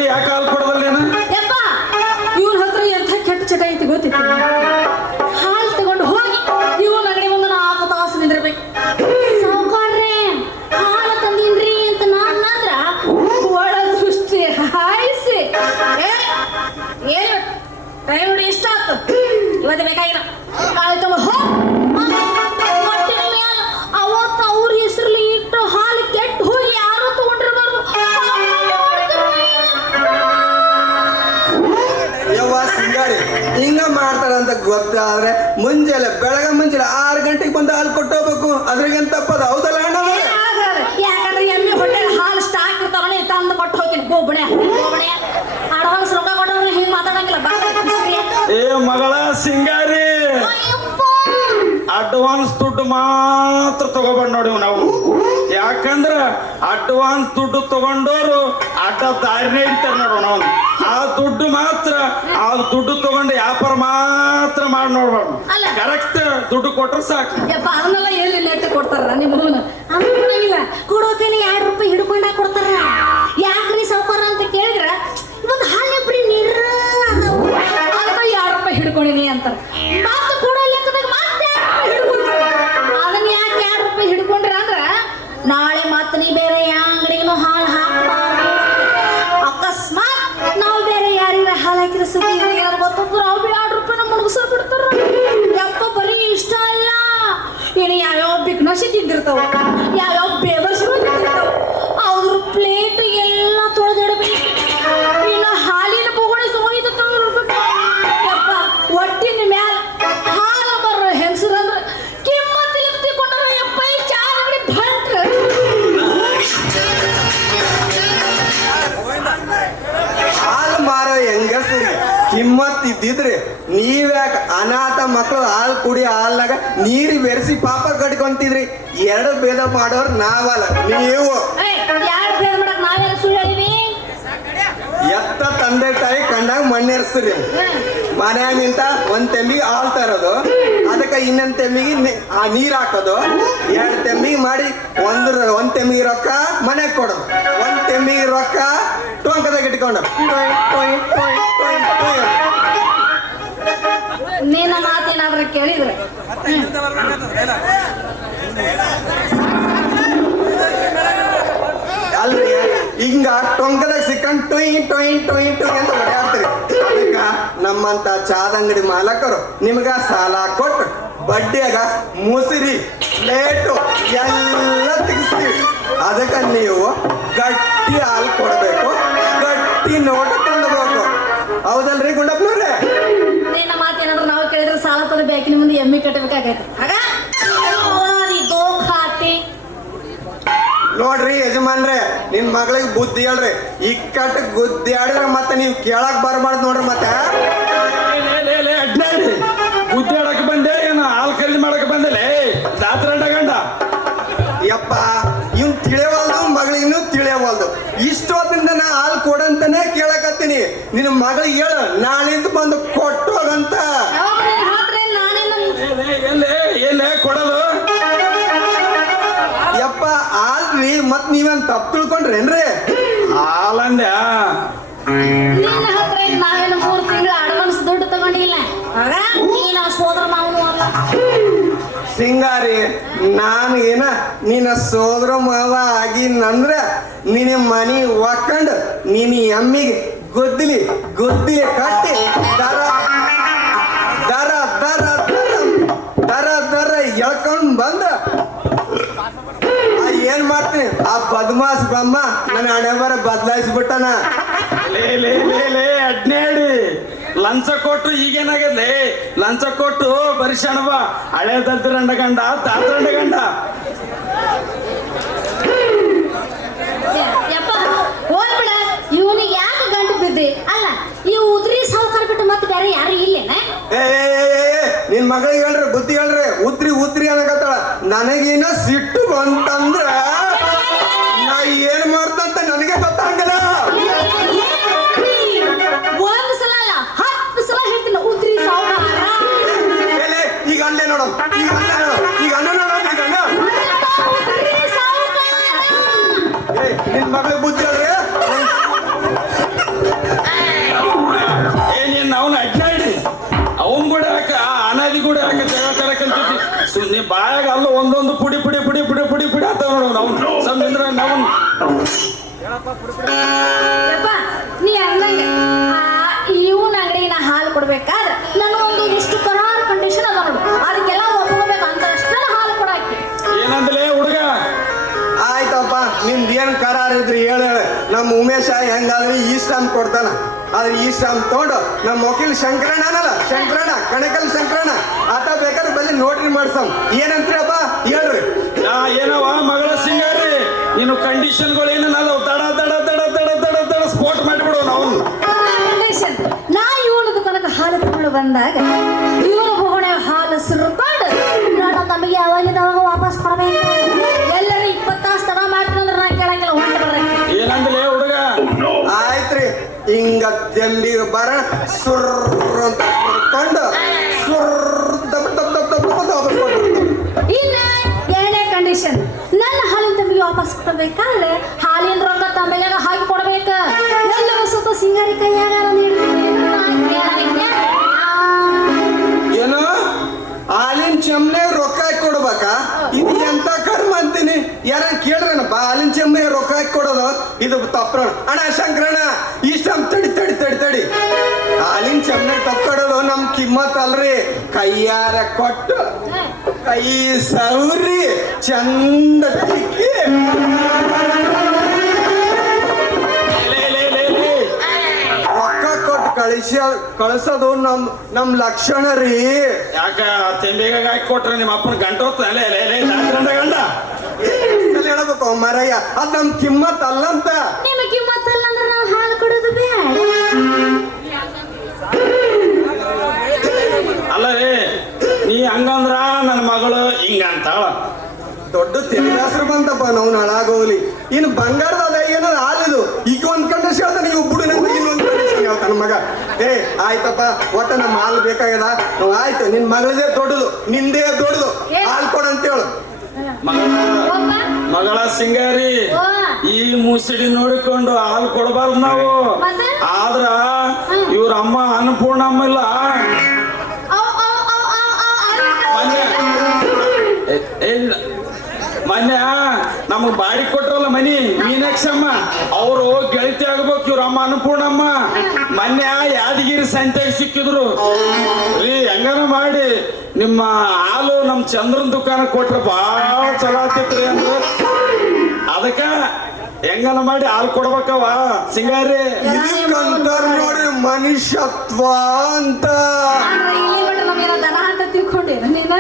ಅಂತ ಗೊತ್ತಾದ್ರೆ ಮುಂಜಾನೆ ಮುಂಜಾನೆ 6 ಗಂಟೆಗೆ ಬಂದು ಹಾಲು ಕೊಟ್ಟು ಹೋಗ್ಬೇಕು. ಅದ್ರಾಗೇನ್ ತಪ್ಪದ? ಹೌದಲ್ಲ ಅಣ್ಣ? ಯಾಕಂದ್ರೆ ಎಮ್ಮೆ ಹೊಟ್ಟೆಗೆ ಹಾಲು ಸ್ಟಾಕ್ ಇರ್ತಾವಲ್ಲ ತಂದು ಕೊಟ್ಟು ಹೋಗ್ತೀನಿ. ಗೋಬಣೆ ಅಡ್ವಾನ್ಸ್ ರೊಕ್ಕ ಕೊಟ್ಟವ್ರೆ ಹಿಂಗ್ ಮಾತಾಡಂಗಿಲ್ಲ. ಏ ಮಗಳ ಸಿಂಗಾರಿ, ಅಡ್ವಾನ್ಸ್ ದುಡ್ಡು ಮಾತ್ರ ತಗೋಬೇಡ ನೋಡಿ ನಾವು. ಯಾಕಂದ್ರ ಅಡ್ವಾನ್ಸ್ ದುಡ್ಡು ತಗೊಂಡೋರು ಅಡ್ಡ ದಾರಿನೇ ಇಡ್ತಾರೆ ನೋಡು ನಾವು. ಆ ದುಡ್ಡು ಮಾತ್ರ, ಆ ದುಡ್ಡು ತಗೊಂಡು ವ್ಯಾಪಾರ ಮಾತ್ರ ಮಾಡಿ ನೋಡ್ಬಾರ್ದು. ಕರೆಕ್ಟ್ ದುಡ್ಡು ಕೊಟ್ರೆ ಸಾಕು. ಯಪ್ಪ ಅದನ್ನೆಲ್ಲ ಎಲ್ಲಿ ನೆಟ್ಟು ಕೊಡ್ತಾರ ನಿಮ್ಮ ಕೊಡಂಗಿಲ್ಲ. ಕೊಡೋಕೇನೆ 2 ರೂಪಾಯಿ ಹಿಡ್ಕೊಂಡ ಕೊಡ್ತಾರ. ಯಾಕ್ರಿ ಸಾವುಕಾರ ಅಂತ ಕೇಳಿದ್ರ ಇವತ್ತು ಹಾಲು ಬರೀ ನೀರ 2 ರೂಪಾಯಿ ಹಿಡ್ಕೊಂಡಿನಿ ಅಂತಾರ. ಮತ್ತೆ ಕೊಡೋ ಲೆಕ್ಕದಾಗ ಮತ್ತೆ 2 ರೂಪಾಯಿ ಹಿಡ್ಕೊಂಡ್ರ. ಅದನ್ನ ಯಾಕೆ 2 ರೂಪಾಯಿ ಹಿಡ್ಕೊಂಡ್ರ ಅಂದ್ರ ನಾಳೆ ಮತ್ತೆ ನೀ ಬೇರೆ ಯಾವ ಅಂಗಡಿಗೂ ಹಾಲು ಹಾಕಬಾರ್ದು. ಅಕಸ್ಮಾತ್ ನಾವು ಬೇರೆ ಯಾರಿಗಾರ ಹಾಲು ಹಾಕಿದ್ರೆ ಸುದ್ದಿ ಯಾರು ಗೊತ್ತಿದ್ರು ಅವ್ರು 2 ರೂಪಾಯಿನ ಮುಳುಗಿಸೋರ್ ಬಿಡ್ತಾರ. ಯಪ್ಪ ಬರೀ ಇಷ್ಟ ಅಲ್ಲ, ಇನ್ನು ಯಾವ್ಯಾವ ಬಿಗ್ನಸಿ ತಿಂದಿರ್ತಾವ, ಯಾವ್ಯಾವ ಬೇವರ್ಸ್ಗಳು ತಿಂದಿರ್ತಾವ. ಅವ್ರ ಪ್ಲೇಟ್ ಎಲ್ಲ ತೊಳೆದಿಡಬೇಕು. ಇನ್ನು ಹಾಲಿನ ಬೊಗಣೆ ಸೋಯ್ದು ಯಪ್ಪ ಒಟ್ಟಿನ ಮ್ಯಾಲ ಹಾಲು ಬರೋ ಹೆಂಗಸರಂದ್ರ ಕಿಮ್ಮತ್ತಿಲ್ತಿ ಕೊಟ್ಟರ ಯಪ್ಪ ಈ ಚಾ ಅಂಗಡಿ ಭಂಟ್ರ. ಹಾಲು ಮಾರೋ ಹೆಂಗಸರಿ ಕಿಮ್ಮತ್ ಇದ್ದಿದ್ರೆ ನೀವ್ಯಾಕ ಅನಾಥ ಮಕ್ಕಳು ಹಾಲು ಕುಡಿ ಹಾಲ್ನಾಗ ನೀರು ಬೆರೆಸಿ ಪಾಪ ಕಟ್ಕೊಂತಿದ್ರಿ. 2 ಭೇದ ಮಾಡೋರು ನಾವಲ್ಲ, ನೀವು. ಯಾರು ಭೇದ ಮಾಡಕ್ ನಾವೇನು ಸುಳ್ಳು ಹೇಳಿವಿ? ಎತ್ತ ತಂದೆ ತಾಯಿ ಕಂಡಾಗ ಮಣ್ಣೆರ್ಸ್ರಿ. ಮನ್ಯಾಗ ನಿಂತ 1 ತೆಂಬಿಗೆ ಹಾಲು ತರೋದು, ಅದಕ್ಕೆ ಇನ್ನೊಂದು ತೆಂಬಿಗೆ ಆ ನೀರು ಹಾಕೋದು, 2 ತೆಂಬಿಗೆ ಮಾಡಿ ಒಂದು ತೆಂಬಿಗೆ ರೊಕ್ಕ ಮನೆಗೆ ಕೊಡೋದು, 1 ತೆಂಬಿಗೆ ರೊಕ್ಕ ಟೊಂಕದಾಗ ಇಟ್ಕೊಂಡು ನಿನ್ನ ಮಾತೇನಾದ್ರೂ ಕೇಳಿದ್ರೆ ಅಲ್ರಿ ಹಿಂಗ ಟೊಂಕದಾಗ ಸಿಕ್ಕಂಡ್ ಟೊಯ್ ಟೊಯ್ ಟೊಯ್ ಟೊಯ್ ಅಂತ ಓಡಾಡ್ತೀರಿ. ಅದಕ್ಕ ನಮ್ಮಂತ ಚಾದಂಗಡಿ ಮಾಲಕರು ನಿಮ್ಗ ಸಾಲ ಕೊಟ್ಟು ಬಡ್ಡಿಯಾಗ ಮುಸಿರಿ ಪ್ಲೇಟು ಎಲ್ಲ ತೆಗಿಸ್ತೀವಿ. ಅದಕ್ಕೆ ನೀವು ಗಟ್ಟಿ ಹಾಲು ಕೊಡಬೇಕು, ಗಟ್ಟಿ ನೋಟ ಕೊಂಡಬೇಕು. ಹೌದಲ್ರಿ ಗುಂಡಪ್ಪನವ್ರೆ? ನಿನ್ನ ಮಾತೇನಾದ್ರೂ ನಾವು ಕೇಳಿದ್ರೆ ಸಾಲ ತದ ಬ್ಯಾಂಕಿನ ಮುಂದೆ ಎಮ್ಮೆ ಕಟ್ಟಬೇಕಾಗೈತೆ. ಆಗ ನೋಡ್ರಿ ಯಜಮಾನ್ರೆ, ನಿನ್ ಮಗಳಿಗೆ ಬುದ್ಧಿ ಹೇಳ್ರಿ. ಇಕ್ಕಟ್ಟು ಗುದ್ದಿ ಆಡಿದ್ರೆ ಮತ್ತೆ ನೀವು ಕೇಳಕ್ ಬರ್ಬಾರ್ದು ನೋಡ್ರಿ. ಮತ್ತೆ ಬುದ್ಧಿ ಆಡಕ್ ಬಂದೆ ಏನು ಹಾಲು ಖರೀದಿ ಮಾಡಕ್ ಬಂದಲೇ ದಾತ್ರಂಡ ಗಂಡ? ಯಪ್ಪ ಇವ್ನು ತಿಳಿಯವಲ್ದು, ಮಗಳಿಗೂ ತಿಳಿಯವಲ್ದು. ಇಷ್ಟೊತ್ತಿಂದ ನಾ ಹಾಲು ಕೊಡಂತಾನೆ ಕೇಳಕತ್ತೀನಿ. ನಿನ್ನ ಮಗಳಿಗೆ ಹೇಳು ನಾಳಿಂದ ಬಂದು ಕೊಟ್ಟೋಗಂತ. ಎಲ್ಲೇ ಕೊಡೋದು? ಯಪ್ಪ ಹಾಲ್ರಿ, ಮತ್ ನೀವೇನ್ ತಪ್ಪು ತಿಳ್ಕೊಂಡ್ರೇನ್ರಿ? ಹಾಲಂದ್ಯ ನಿನ್ನ ಹತ್ರ ನಾವೇನು 3 ತಿಂಗಳ ಅಡ್ವಾನ್ಸ್ ದುಡ್ಡು ತಗೊಂಡಿಲ್ಲ. ಆಗ ನೀನು ಸೋದರ ಮಾವನು ಅಲ್ಲ. ಸಿಂಗಾರಿ, ನಾನೇನ ನಿನ್ನ ಸೋದರ ಮಾವ ಆಗಿನಂದ್ರ ನಿನ್ನ ಮನಿ ಒಕ್ಕಂಡು ನಿನ್ನ ಎಮ್ಮಿಗೆ ಗುದ್ದಿಲಿ ಕಟ್ಟಿ ದರ ದರ ದರ ದರ ದರ ಎಳ್ಕೊಂಡ್ ಬಂದ ಏನ್ ಮಾಡ್ತೀನಿ? ಆ ಬದ್ಮಾಸ್ ಬ್ರಹ್ಮ ನನ್ನ ಹಣೆ ಬರ ಬದಲಾಯಿಸ್ಬಿಟ್ಟನ. ಅಡ್ನೇಡಿ ಲಂಚ ಕೊಟ್ಟು ಈಗೇನಾಗದ್ಲೆ? ಲಂಚ ಕೊಟ್ಟು ಬರಿಸಣವ ಹಳೆ ದದ್ರಂಡ ಗಂಡ ದಾತ್ರಂಡ ಗಂಡ. ಯಪ್ಪ ಹೋಗ್ಬಿಡ, ಇವನಿಗೆ ಯಾಕೆ ಗಂಟು ಬಿದ್ದಿ? ಅಲ್ಲ ಈ ಉದ್ರಿ ಸಾವುಕಾರ ಬಿಟ್ಟು ಮತ್ತೆ ಬೇರೆ ಯಾರು ಇಲ್ಲೇನ? ನಿನ್ ಮಗಳಿಗೆ ಹೇಳ್ರಿ, ಬುದ್ಧಿ ಹೇಳ್ರಿ. ಉದ್ರಿ ಅನ್ನಕತ್ತಾಳ. ನನಗೇನ ಸಿಟ್ಟು ಬಂತಂದ್ರ ನಾ ಏನ್ ಮಾಡ್ತಂತ ನನಗೆ ಗೊತ್ತಾಗಲ್ಲ. ಒಂದ್ ಸಲ ಅಲ್ಲ 10 ಸಲ ಹೇಳ್ತೀನಿ ಉದ್ರಿ ಸಾವುಕಾರ. ಈಗ ಅಲ್ಲೇ ನೋಡು, ಈಗ ಅಣ್ಣ ನಿನ್ ಮಗಳಿಗೆ ಬುದ್ಧಿ ಹೇಳ್ರಿ. ಏನ್ ಅವನು ಅಡ್ನಾಡಿ ಅವನ್ ಕೂಡ ಯಾಕ ಅನಾದಿ ಕೂಡ ಯಾಕೆ ಜಗಳ ಕರಕಂತ ಸುಮ್ಮನೆ ಬಾಯಾಗ ಅಲ್ಲ ಒಂದೊಂದು ಪುಡಿ ಪುಡಿ ಪುಡಿ ಪುಡಿ ಪುಡಿ ಪುಡಿ ಆತ ನೋಡು. ಅವ್ನು ಸಂದ್ರ ನಾವು ಯಪ್ಪ ನೀ ಅಂದಂಗ ಇವನ ಅಂಗಡಿಗೆ ನಾ ಹಾಲು ಕೊಡ್ಬೇಕಾದ್ರೆ ನನಗೊಂದು ಇಷ್ಟು ಕರಾರ್ ಕಂಡೀಷನ್ ಅದ ನೋಡು. ಅದಕ್ಕೆಲ್ಲ ಒಪ್ಕೋಬೇಕು ಅಂತ ಅಷ್ಟೆಲ್ಲ ಹಾಲು ಕೊಡಾಕಿ. ಏನಂದಲೇ ಹುಡುಗ? ಆಯ್ತಪ್ಪ, ನಿಮ್ದು ಏನ್ ಕರಾರ್ ಇದ್ರಿ ಹೇಳ. ನಮ್ಮ ಉಮೇಶ ಹೆಂಗಾದ್ರಿ ಇಷ್ಟ ಅಂತ ಕೊಡ್ತಾನ. ಆದ್ರೆ ಈ ಶ್ರಮ ತಗೊಂಡು ನಮ್ಮ ವಕೀಲ್ ಶಂಕರಣ್ಣ ಅನ್ನಲ್ಲ ಶಂಕರಣ್ಣ ಕಣಕಲ್ ಶಂಕರಣ್ಣ ಆತ ಬೇಕಾದ್ರೆ ಬಲ್ಲಿ ನೋಟ್ರಿ ಮಾಡ್ಸಮ್ ಏನಂತ್ರಿ ಅಪ್ಪ ಹೇಳ್ರಿ. ಏನವ ಮಗಳ ಸಿಂಗಾರಿ ನೀನು ಕಂಡೀಷನ್ಗಳು ಏನೇನಲ್ಲ ದಡ ದಡ ದಡ ದಡ ದಡ ದಡ ಸ್ಪೋರ್ಟ್ ಮಾಡಿಬಿಡು ನಾವು. ಕಂಡೀಷನ್ ನಾ ಇವಳು ದುಕಾನಕ್ಕೆ ಹಾಲು ತಗೊಂಡು ಬಂದಾಗ ಇವನು ಹೋಗಣೆ ಹಾಲು ಸುರ್ಕೊಂಡು ನಾನು ನಮಗೆ ಯಾವಾಗ ವಾಪಸ್ ಕೊಡ್ಬೇಕು. ಎಲ್ಲರೂ 20 ತಾಸು ತಡ ಮಾಡ್ತೀನಿ ಅಂದ್ರೆ ನಾ ಕೇಳಂಗಿಲ್ಲ ಹೊಂಟ ಬರಕ್ಕೆ. ಏನಂದ್ರೆ ಹುಡುಗ ಆಯ್ತ್ರಿ ಹಿಂಗ ಜಲ್ದಿ ಬರ ಸುರ್ ಅಂತ ಸುರ್ಕೊಂಡು ಸುರ್ ದಬ್ ದಬ್ ದಬ್ ದಬ್ ಅಂತ ವಾಪಸ್ ಕೊಡ್ಬೇಕು. ಇನ್ನ ಎರಡನೇ ಕಂಡೀಷನ್ ನನ್ನ ಹಾಲಿನ ತಮ್ಮಿಗೆ ವಾಪಸ್ ಕೊಡ್ಬೇಕಾದ್ರೆ ಹಾಲಿನ ರೊಕ್ಕ ತಮ್ಮಿಗೆ ಹಾಕಿ ಕೊಡ್ಬೇಕ. ಎಲ್ಲರೂ ಸ್ವಲ್ಪ ಸಿಂಗಾರಿ ಕೈಯಾಗ ಏನೋ ಹಾಲಿನ ಚಮ್ನೆ ರೊಕ್ಕ ಹಾಕಿ ಕೊಡ್ಬೇಕಾ? ಇದು ಎಂತ ಕರ್ಮ ಅಂತೀನಿ. ಯಾರ ಕೇಳ್ರನಪ್ಪ ಹಾಲಿನ ಚಮ್ನೆ ರೊಕ್ಕ ಹಾಕಿ ಕೊಡೋದು ಇದು ತಪ್ಪಣ. ಅಣ್ಣ ಶಂಕರಣ್ಣ ಇಷ್ಟ ತಡಿ ತಡಿ ತಡಿ ತಡಿ ಹಾಲಿನ ಚಮ್ನೆ ತಕ್ಕೊಡೋದು ನಮ್ ಕಿಮ್ಮತ್ ಅಲ್ರಿ. ಕೈಯಾರ ಕೊಟ್ಟು ಕೈ ಸೌರಿ ಚಂದ ತಿಕ್ಕಿ ರೊಕ್ಕ ಕೊಟ್ಟು ಕಳಿಸೋದು ನಮ್ ಲಕ್ಷಣ ರೀ. ಯಾಕ ತೆಂಬಿಗ ಹಾಕಿ ಕೊಟ್ರೆ ನಿಮ್ಮ ಅಪ್ಪನ ಗಂಟ ಹೋಗ್ತಾನೆ ಗಂಡ ಹೇಳ್ಬೇಕು ಮರಯ್ಯ ಅದ್ ನಮ್ ಕಿಮ್ಮತ್ ಅಲ್ಲಂತ. ನಿಮಗೆ ಕಿಮ್ಮತ್ತಲ್ಲ ಅಂದ್ರೆ ನಾವು ಹಾಲು ಕೊಡೋದು ಬೇಡ. ಅಲ್ಲ ರೀ ನೀ ಹಂಗಂದ್ರ ನನ್ನ ಮಗಳು ಹಿಂಗಂತಾಳ. ದೊಡ್ಡ ತೆಲುಗಾಸರು ಬಂತಪ್ಪ ನಾವು ಹಾಳಾಗೋಗ್ಲಿ. ಇನ್ನು ಬಂಗಾರದ ಏನೋ ಹಾಲಿದು ಈಗ ಒಂದ್ ಕಂಡೀಷನ್ ಹೇಳ್ತಾನೆ ನೀವು ಬಿಡು ನಂಗೆ ಇನ್ನೊಂದು ಕಂಡೀಷನ್ ಹೇಳ್ತಾನ ಮಗ. ಆಯ್ತಪ್ಪ ಒಟ್ಟ ನಮ್ಮ ಹಾಲು ಬೇಕಾಗ್ಯದ ಆಯ್ತು ನಿನ್ ಮಗಳದೇ ದೊಡ್ಡದು ನಿಂದೇ ದೊಡ್ಡದು ಹಾಲು ಕೊಡಂತ ಹೇಳು. ಮಗಳ ಸಿಂಗಾರಿ ಈ ಮುಸಿಡಿ ನೋಡಿಕೊಂಡು ಹಾಲು ಕೊಡಬಾರ್ದು ನಾವು. ಆದ್ರ ಇವ್ರ ಅಮ್ಮ ಅನ್ನಪೂರ್ಣಮ್ಮ ಇಲ್ಲ ಮೊನ್ನೆ ನಮಗ್ ಬಾಡಿ ಕೊಟ್ರಲ್ಲ ಮನಿ ಮೀನಾಕ್ಷಮ್ಮ ಅವರು ಗೆಳತಿ ಆಗ್ಬೇಕು ಇವ್ರ ಅಮ್ಮ ಅನ್ನಪೂರ್ಣಮ್ಮ. ಮೊನ್ನೆ ಯಾದಗಿರಿ ಸಂತೆಗೆ ಸಿಕ್ಕಿದ್ರು ರೀ. ಹೆಂಗನ ಮಾಡಿ ನಿಮ್ಮ ಹಾಲು ನಮ್ ಚಂದ್ರನ್ ದುಕಾನ ಕೊಟ್ರ ಬಾಳ ಚಲೋ ಆಗ್ತಿತ್ರಿ ಅಂದ್ರು. ಅದಕ್ಕ ಹೆಂಗನ ಮಾಡಿ ಹಾಲು ಕೊಡ್ಬೇಕವ ಸಿಂಗಾರಿ. ನೋಡಿ ಮನುಷ್ಯತ್ವ ಅಂತ ದನ ಅಂತ ತಿಳ್ಕೊಂಡೇನ ನೀನು?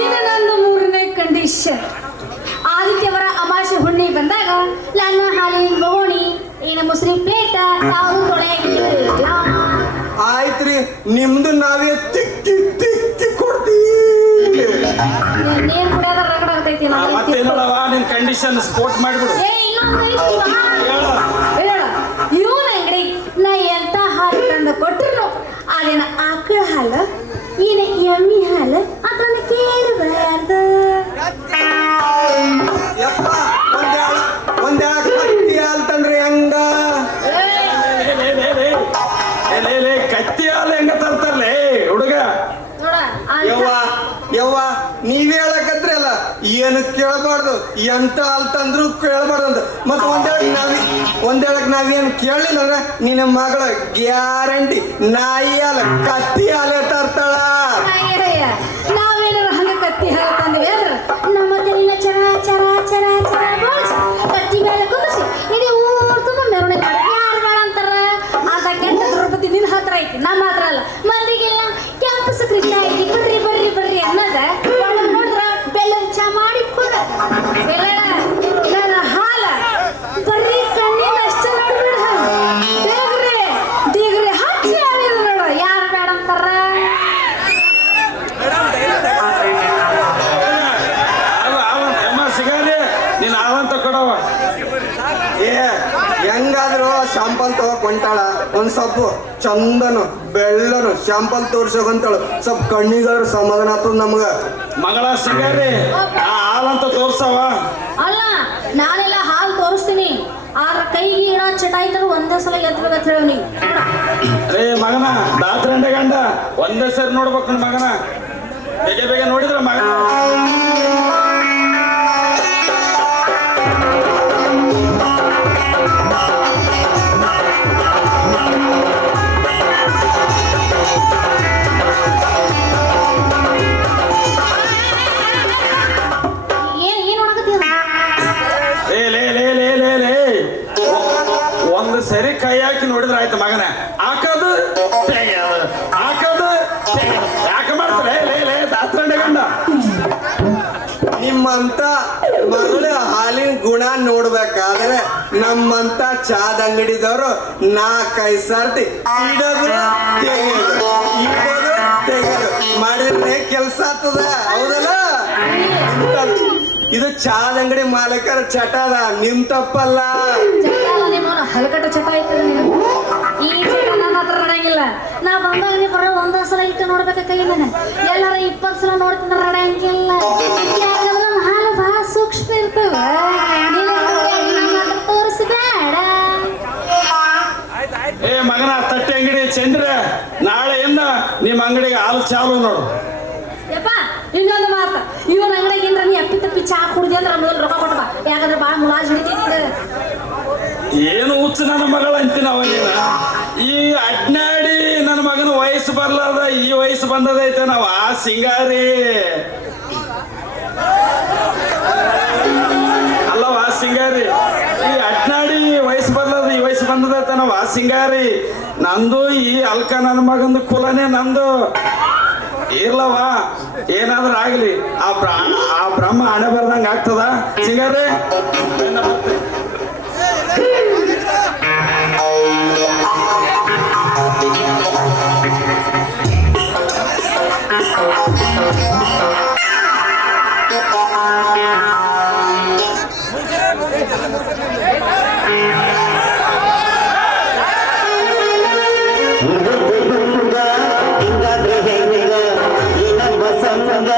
ಇದು ನಂದು 3ನೇ ಕಂಡೀಷನ್. ಆದಿತ್ಯವರ ಅಮಾವಾಸ್ಯೆ ಹುಣ್ಣಿ ಬಂದಾಗ ನನ್ನ ಹಾಲಿನ ಬೋಣಿ ಏನ ಮುಸ್ರಿ ಪ್ಲೇಟ್ ಯಾವುದು ತೊಳೆಯಂಗಿಲ್ಲ. ಆಯ್ತ್ರಿ ನಿಮ್ದು ನಾವೇ ತಿಕ್ಕಿ ತಿಕ್ಕಿ ಕೊಡ್ತೀವಿ. ನೀರ್ ಕುಡಿಯೋದ ರಗಡ ಆಗ್ತೈತಿ. ಮತ್ತೇನವ ನಿನ್ ಕಂಡೀಷನ್ ಸ್ಪೋರ್ಟ್ ಮಾಡ್ಬಿಡು. ಇವನ ಅಂಗಡಿ ನಾ ಎಂತ ಹಾಲು ತಂದು ಕೊಟ್ರು ಅದೇನ ಆಕಳ ಹಾಲು ಏನ ಎಮ್ಮಿ ಹಾಲು ಅದನ್ನ ಕೇಳಬಾರ್ದು. ಯಪ್ಪ ಒಂದೇಳ ಕತ್ತಿ ಹಾಲ್ತಂದ್ರಿ ಹಂಗ ಕತ್ತಿ ಹಾಲು ಹೆಂಗ ತರ್ತಾರಲೇ ಹುಡುಗ. ಯವ್ವ ನೀವ್ ಹೇಳಕತ್ರಿ ಅಲ್ಲ ಏನು ಕೇಳಬಾರ್ದು ಎಂತ ಹಾಲ್ ತಂದ್ರು ಕೇಳಬಾರ್ದು ಅಂತ. ಮತ್ ಒಂದೇಳಕ್ ನಾವೇನು ಕೇಳಲಿಲ್ಲ ಅಂದ್ರೆ ನಿನ್ನ ಮಗಳ ಗ್ಯಾರಂಟಿ ನಾಯಿ ಹಾಲು ಕತ್ತಿ ಹಾಲೇ ತರ್ತಾಳ. ನಾವೇನಾರ ಹಂಗ ಕತ್ತಿ ಹಾಲು ತಂದ್ವಿ ಅಂದ್ರ ನಮ್ಮ ತೆಲಿನ ಚರ ಚರ ಚರ ಚರ ಬೋಳ್ಸಿ ಕತ್ತಿ ಮೇಲೆ ಕುದಿಸಿ ಇಡೀ ಊರ್ ತುಂಬ ಮೆರವಣಿಗೆ ಯಾರು ಬೇಡ ಅಂತಾರ. ಅಂತ ಕೆಟ್ಟ ದ್ರೌಪದಿ ನಿನ್ನ ಹತ್ರ ಐತಿ ನಮ್ಮ ಹತ್ರ ಅಲ್ಲ. ಮಂದಿಗೆಲ್ಲ ಕೆಂಪು ಸಕ್ರಿ ಐತಿ ಬರ್ರಿ ಬರ್ರಿ ಬರ್ರಿ ಅನ್ನೋದ ಒಳಗ್ ನೋಡಿದ್ರ ಬೆಲ್ಲದ ಚಾ ಮಾಡಿ ಕೊಡ. ನನ್ನ ಹಾಲ ಬರ್ರಿ ಕಣ್ಣಿನ ಅಷ್ಟೇ ನೋಡ್ಬಿಡ ದೇಗ್ರಿ ದೇಗ್ರಿ ಹಚ್ಚಿ ಆಡಿದ್ರು ನೋಡು ಯಾರು ಬೇಡ ಅಂತಾರ. ಸಿಗಾರಿ ನೀನ್ ಆವಂತ ಕೊಡವ. ಹೆಂಗಾದ್ರು ಶಾಂಪಲ್ ತಗೋಕ್ ಹೊಂಟಾಳ. ಒಂದ್ ಸ್ವಲ್ಪ ಚಂದನು ಬೆಳ್ಳನು ಶಾಂಪಲ್ ತೋರ್ಸೋಕಂತಾಳು. ಸ್ವಲ್ಪ ಕಣ್ಣಿಗಾದ್ರು ಸಮಾಧಾನ ಆತದ ನಮ್ಗ. ಮಗಳ ಸಿಗಾರಿ ಆ ಹಾಲಂತ ತೋರ್ಸವ. ಅಲ್ಲ ನಾನೆಲ್ಲ ಹಾಲು ತೋರಿಸ್ತೀನಿ ಆದ್ರ ಕೈಗೆ ಇಡ ಚಟಾಯಿತರು ಒಂದೇ ಸಲ ಎತ್ತಬೇಕಂತ ಹೇಳಿ ನೀವು. ರೇ ಮಗನ ದಾತ್ರಂಡೆ ಗಂಡ ಒಂದೇ ಸರಿ ನೋಡ್ಬೇಕು ನನ್ ಮಗನ. ಬೇಗ ಬೇಗ ನೋಡಿದ್ರ ಮಗನ ಸರಿ ಕೈ ಹಾಕಿ ನೋಡಿದ್ರೆ ಆಯ್ತು ಮಗನ ಹಾಕೋದು ತೆಗೆಯೋದು ಹಾಕೋದು ತೆಗೆಯೋದು. ಯಾಕೆ ಮಾಡ್ತಾರೆ ಲೇ ದಾಸ್ರಂಡೆ ಗಂಡ ನಿಮ್ಮಂತ ಮಗಳ ಹಾಲಿನ ಗುಣ ನೋಡ್ಬೇಕಾದ್ರೆ ನಮ್ಮಂತ ಚಾದ ಅಂಗಡಿದವರು 4-5 ಸರ್ತಿ ಇಡೋದು ತೆಗೆಯೋದು ಮಾಡಿದ್ರೆ ಕೆಲ್ಸ ಆಗ್ತದ. ಹೌದಲ್ಲ? ಇದು ಚಾದ ಅಂಗಡಿ ಮಾಲಕರ ಚಟ ಅದ, ನಿಮ್ ತಪ್ಪಲ್ಲ. ನಿಮ್ಮವನ ಹಲಕಟ್ಟ ಚಟ ಐತದ ಈ ಚಟ ನನ್ನ ಹತ್ರ ನಡೆಯಂಗಿಲ್ಲ. ನಾ ಬಂದಾಗ ನೀವು ಬರೋ ಒಂದ ಸಲ ಇಟ್ಟು ನೋಡ್ಬೇಕ ಕೈ ಮನೆ ಎಲ್ಲಾರ 20 ಸಲ ನೋಡ್ತಿದ್ರೆ ನಡೆಯಂಗಿಲ್ಲ. ಯಾಕಂದ್ರೆ ನಮ್ಮ ಹಾಲು ಬಹಳ ಸೂಕ್ಷ್ಮ ಇರ್ತವ. ನಮ್ಮ ಹತ್ರ ತೋರಿಸಬೇಡ. ಏ ಮಗನ ತಟ್ಟೆ ಅಂಗಡಿ ಚಂದ್ರ, ನಾಳೆಯಿಂದ ನಿಮ್ಮ ಅಂಗಡಿಗೆ ಹಾಲು ಚಾಲು ನೋಡು. ಯಪ್ಪ ಇನ್ನೊಂದು ಮಾತು, ಇವನ್ ಅಂಗಡಿಗಿಂದ್ರ ನೀ ಅಪ್ಪಿ ತಪ್ಪಿ ಚಾ ಕುಡ್ದಿ ಅಂದ್ರೆ ಮೊದಲು ರೊಕ್ಕ ಕೊಟ್ಟ ಬಾ. ಯಾಕಂದ್ರೆ ಭಾಳ ಮುಲಾಜ್ ಹಿಡಿತೈತಿ. ಏನು ಹುಚ್ಚು ನನ್ನ ಮಗಳ ಅಂತೀನಿ ಅವನಿನ. ಈ ಅಡ್ನಾಡಿ ನನ್ನ ಮಗನ ವಯಸ್ಸು ಬರ್ಲಾದ, ಈ ವಯಸ್ಸು ಬಂದದೈತೆ ನಾವು ಆ ಸಿಂಗಾರಿ ಅಲ್ಲವ ಸಿಂಗಾರಿ. ಈ ಅಡ್ನಾಡಿ ವಯಸ್ಸು ಬರ್ಲಾದ, ಈ ವಯಸ್ಸು ಬಂದದೈತೆ ನಾವು ಆ ಸಿಂಗಾರಿ. ನಂದು ಈ ಅಲ್ಕ ನನ್ನ ಮಗಂದು ಕುಲನೇ ನಂದು. ಇರ್ಲವ ಏನಾದ್ರೂ ಆಗ್ಲಿ ಆ ಬ್ರಹ್ಮ ಹಣೆ ಬರ್ದಂಗ ಆಗ್ತದ ಸಿಂಗಾರಿ. ಸಂಗ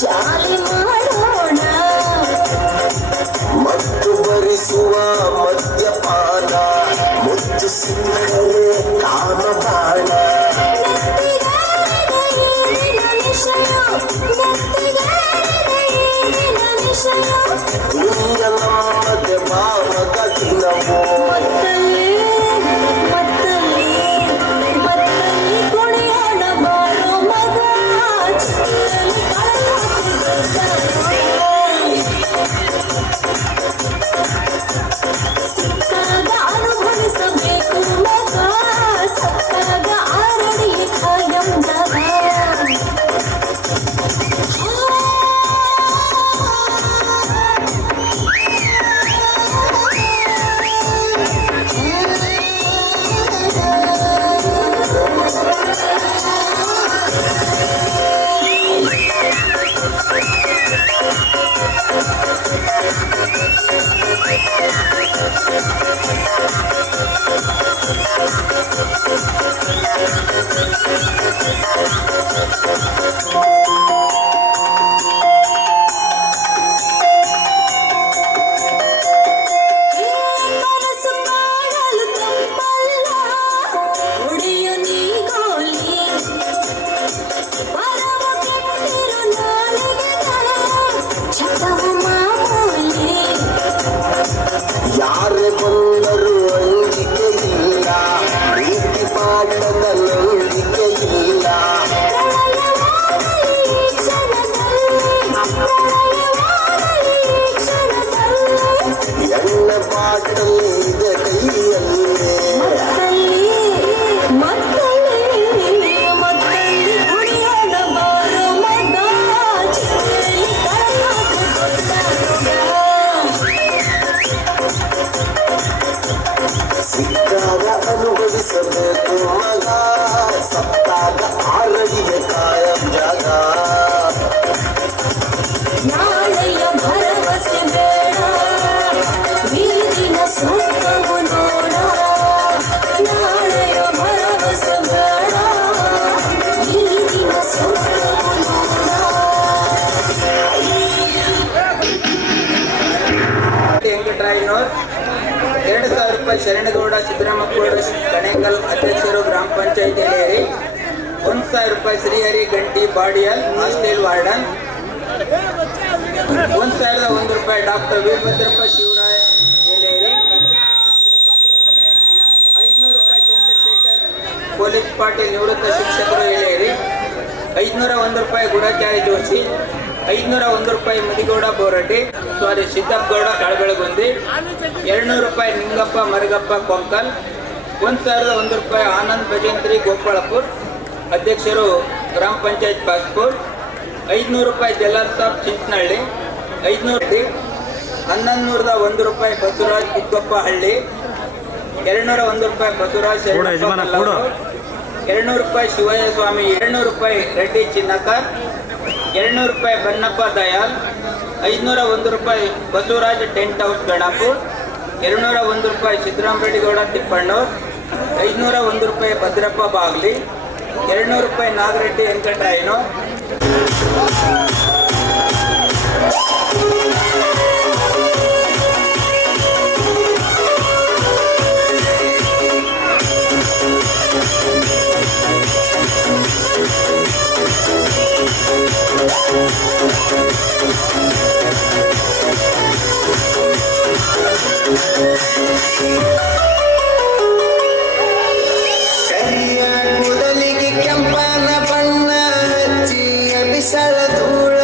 ಜಾಲಿ ಮಾಡೋಣ ಮತ್ತು ಭರಿಸುವ ಮದ್ಯಪಾನ ಮುತ್ತು ಸಿಂಹರೇ ಕಾಮಬಾಣ ನಮ್ಮದೆ ಭಾವದ ದಿನವೋ ಮತ್ತಲ್ಲಿ ಕುಣಿಯೋಣ ಬಾರೋ ಮಗ ಸಿಕ್ಕಾಗ ಅನುಭವಿಸಬೇಕು ಮಗ ಸಕ್ಕಾಗ ಆರಡಿ ಖಾಯಂ ಜಗ ಮನಸ್ಸು ಮಾಡಲು ತಪ್ಪಲ್ಲ ಹೊಡೆಯು ನೀ ಗೋಲಿ ಪರವ ಕೆಟ್ಟಿರು ನಾಲಿಗೆಗಳ ಚಟವು ಮಾಮೂಲಿ ಯಾರೇ ಬಂದರೂ ಅಂಜಿಕೆ ಇಲ್ಲ ಪ್ರೀತಿ ಪಾಠದ ನಂಬಿಕೆ ಇಲ್ಲ ಪ್ರಳಯವಾಗಲಿ ಈ ಕ್ಷಣದಲ್ಲಿ ಎಣ್ಣ ಬಾಟಲಿ ಇದೆ ಕೈಯಲ್ಲೇ ಮತ್ತಲ್ಲಿ ಕುಣಿಯೋಣ ಬಾರೋ ಮಗ ಚಿಕ್ಕಲಿ ಸಿಕ್ಕಾಗ ಅನುಭವಿಸಬೇಕು ಮಗ ಸತ್ತಾಗ ಆರಡಿಗೆ ಕಾಯಂ ಜಾಗ ನಾಳೆಯ ಭರವಸೆ ಬೇಡ ಬೀದಿನ ಸುತ್ತವು ನೋಡ ನಾಳೆಯ ಭರವಸೆ ಬೇಡ ಬೀದಿನ ಸುತ್ತವು ನೋಡ ವೆಂಕಟರಾಯನವರು 2,000 ರೂಪಾಯಿ ಶರಣಗೌಡ ಸಿದ್ದರಾಮಗೌಡ ಕಣೇಕಲ್ ಅಧ್ಯಕ್ಷರು ಗ್ರಾಮ ಪಂಚಾಯತ್ ಎಲೆಯರಿ 1,000 ರೂಪಾಯಿ ಶ್ರೀಹರಿ ಗಂಟಿ ಬಾಡಿಯಲ್ ಹಾಸ್ಟೆಲ್ ವಾರ್ಡನ್ 1,001 ರೂಪಾಯಿ ಡಾಕ್ಟರ್ ವೀರಭದ್ರಪ್ಪ ಶಿವರಾಯ ಎಲೆಯರಿ 500 ರೂಪಾಯಿ ಚಂದ್ರಶೇಖರ್ ಪೊಲೀಸ್ ಪಾಟೀಲ್ ನಿವೃತ್ತ ಶಿಕ್ಷಕರು ಎಲೆಯರಿ 501 ರೂಪಾಯಿ ಗುಡಾಚಾರಿ ಜೋಶಿ 501 ರೂಪಾಯಿ ಮದಿಗೌಡ ಬೋರಡ್ಡಿ ಸಿದ್ದಪ್ಪಗೌಡ ಕಳಬೆಳಗುಂದಿ 200 ರೂಪಾಯಿ ನಿಂಗಪ್ಪ ಮರಗಪ್ಪ ಕೊಂಕಲ್ 1,001 ರೂಪಾಯಿ ಆನಂದ್ ಭಜಂತ್ರಿ ಗೋಪಾಳಪುರ್ ಅಧ್ಯಕ್ಷರು ಗ್ರಾಮ ಪಂಚಾಯತ್ ಬಾಸ್ಪುರ್ 500 ರೂಪಾಯಿ ಜಲಾಲ್ ಸಾಬ್ ಚಿಂಚನಹಳ್ಳಿ 500 1101 ರೂಪಾಯಿ ಬಸವರಾಜ್ ಇದ್ಕೊಪ್ಪ ಹಳ್ಳಿ 201 ರೂಪಾಯಿ ಬಸವರಾಜ್ 200 ರೂಪಾಯಿ ಶಿವಯ್ಯ ಸ್ವಾಮಿ 200 ರೂಪಾಯಿ ರೆಡ್ಡಿ ಚಿನ್ನಕರ್ 200 ರೂಪಾಯಿ ಬನ್ನಪ್ಪ ದಯಾಲ್ 501 ರೂಪಾಯಿ ಬಸವರಾಜ್ ಟೆಂಟ್ ಹೌಸ್ ಗಣಪುರ್ 201 ರೂಪಾಯಿ ಸಿದ್ದರಾಮರೆಡ್ಡಿಗೌಡ ತಿಪ್ಪಣ್ಣೂರ್ 501 ರೂಪಾಯಿ ಭದ್ರಪ್ಪ ಬಾಗ್ಲಿ 200 ರೂಪಾಯಿ ನಾಗರೆಡ್ಡಿ ವೆಂಕಟರಾಯನು ಕರಿಯ ಕೂದಲಿಗೆ ಕೆಂಪನ ಬಣ್ಣ ಹಚ್ಚಿ ಬಿಸಳ ಧೂಳ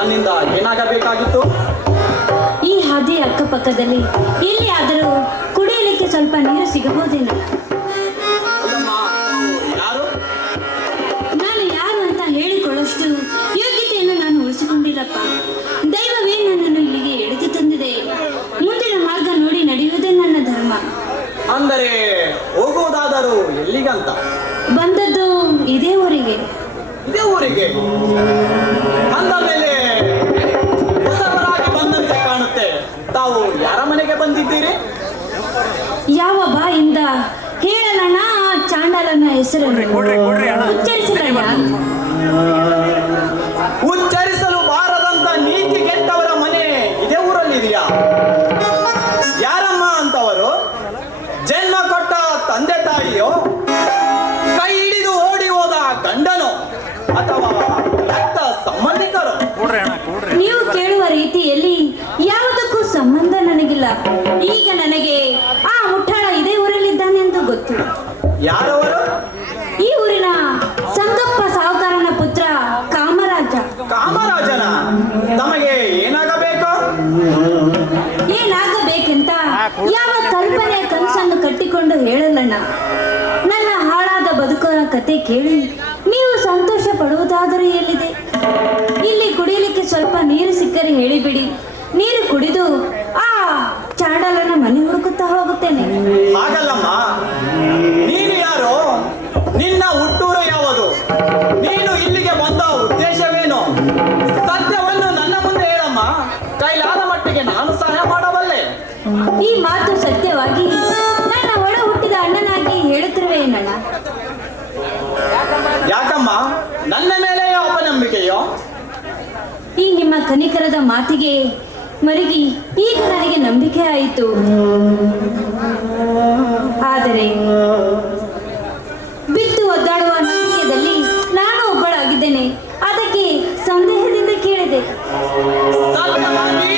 ನನ್ನಿಂದ ಏನಾಗಬೇಕಾಗಿತ್ತು? ಈ ಹಾದಿ ಅಕ್ಕಪಕ್ಕದಲ್ಲಿ ಎಲ್ಲಿಯಾದರೂ ಕುಡಿಯಲಿಕ್ಕೆ ಸ್ವಲ್ಪ ನೀರು ಸಿಗಬಹುದೇನೋ? ಅಲ್ಲಮ್ಮ, ಯಾರು? ನಾನು ಯಾರು ಅಂತ ಹೇಳಿಕೊಳ್ಳಷ್ಟು ಯೋಗ್ಯತೆಯನ್ನು ನಾನು ಉಳಿಸಿಕೊಂಡಿಲ್ಲಪ್ಪ. ದೈವವೇ ನನ್ನನ್ನು ಇಲ್ಲಿಗೆ ಎಳೆದು ತಂದಿದೆ. ಮುಂದಿನ ಮಾರ್ಗ ನೋಡಿ ನಡೆಯುವುದೇ ನನ್ನ ಧರ್ಮ. ಅಂದರೆ ಹೋಗುವುದಾದರೂ ಎಲ್ಲಿಗಂತ? ಬಂದದ್ದು ಇದೇ ಊರಿಗೆ. ಇದೇ ಊರಿಗೆ? ಅಂದ ಮೇಲೆ ಹೊಸಬರಾಗಿ ಬಂದಂತೆ ಕಾಣುತ್ತೆ. ತಾವು ಯಾರ ಮನೆಗೆ ಬಂದಿದ್ದೀರಿ? ಯಾವ ಬಾಯಿಂದ ಹೇಳಲಣ್ಣ ಆ ಚಾಂಡಾಲನ ಹೆಸರನ್ನು? ಉಚ್ಚರಿಸಲಣ್ಣ. ಉಚ್ಚರಿಸಲು ಬಾರದಂತ ನೀತಿ ಕೆಟ್ಟವರ ಮನೆ ಇದೇ ಊರಲ್ಲಿದೆಯಾ? ಯಾರಮ್ಮ ಅಂತವರು? ಜನ್ಮ ಕೊಟ್ಟ ತಂದೆ ತಾಯಿಯೋ, ಕೈ ಹಿಡಿದು ಓಡಿ ಹೋದ ಗಂಡನೋ, ಅಥವಾ ರಕ್ತ ಸಂಬಂಧಿಕರು? ನೀವು ಕೇಳುವ ರೀತಿಯಲ್ಲಿ ಯಾವುದಕ್ಕೂ ಸಂಬಂಧ ನನಗಿಲ್ಲ. ಈಗ ನನಗೆ ಆ ಮುಠಾಳ ಇದೇ ಊರಲ್ಲಿದ್ದಾನೆಂದು ಗೊತ್ತು. ಯಾರವರು? ಈ ಊರಿನ ಸಂಗಪ್ಪ ಸಾಹುಕಾರನ ಪುತ್ರ ಕಾಮರಾಜ. ಕಾಮರಾಜನ? ತಮಗೆ ಏನಾಗಬೇಕು? ಏನಾಗಬೇಕೆಂತ ಯಾವ ಕಲ್ಪನೆಯ ಕನಸನ್ನು ಕಟ್ಟಿಕೊಂಡು ಹೇಳಲಣ್ಣ. ನನ್ನ ಹಾಳಾದ ಬದುಕಿನ ಕತೆ ಕೇಳಿ ನೀವು ಸಂತೋಷ ಪಡುವುದಾದರೂ ಎಲ್ಲಿದೆ? ಇಲ್ಲಿ ಕುಡಿಯಲಿಕ್ಕೆ ಸ್ವಲ್ಪ ನೀರು ಸಿಕ್ಕರೆ ಹೇಳಿಬಿಡಿ. ನೀರು ಕುಡಿದು ಆ ಚಾಂಡಾಲನ ಮನೆ ಹುಡುಕುತ್ತಾ ಹೋಗುತ್ತೇನೆ. ಹಾಗಲ್ಲಮ್ಮ, ನೀನು ಯಾರು? ನಿನ್ನ ಹುಟ್ಟೂರು ಯಾವುದು? ನೀನು ಇಲ್ಲಿಗೆ ಬಂದ ಉದ್ದೇಶವೇನು? ಸತ್ಯವನ್ನು ನನ್ನ ಮುಂದೆ ಹೇಳಮ್ಮ. ಕೈಲಾದ ಮಟ್ಟಿಗೆ ನಾನು ಸಹಾಯ ಮಾಡಬಲ್ಲೆ. ಈ ಮಾತು ಸತ್ಯವಾಗಿ ನನ್ನ ಒಡ ಹುಟ್ಟಿದ ಅಣ್ಣನಾಗಿ ಹೇಳುತ್ತಿರುವೇನಣ್ಣ? ಯಾಕಮ್ಮ ನನ್ನ ಮೇಲೆ ಅಪನಂಬಿಕೆಯೋ? ಈ ನಿಮ್ಮ ಕನಿಕರದ ಮಾತಿಗೆ ಮರುಗಿ ಈಗ ನನಗೆ ನಂಬಿಕೆ ಆಯಿತು. ಆದರೆ ಬಿತ್ತು ಒದ್ದಾಡುವ ನಂಬಿಕೆಯಲ್ಲಿ ನಾನು ಒಬ್ಬಳಾಗಿದ್ದೇನೆ. ಅದಕ್ಕೆ ಸಂದೇಹದಿಂದ ಕೇಳಿದೆ. ಸತ್ಯವಾಗಿ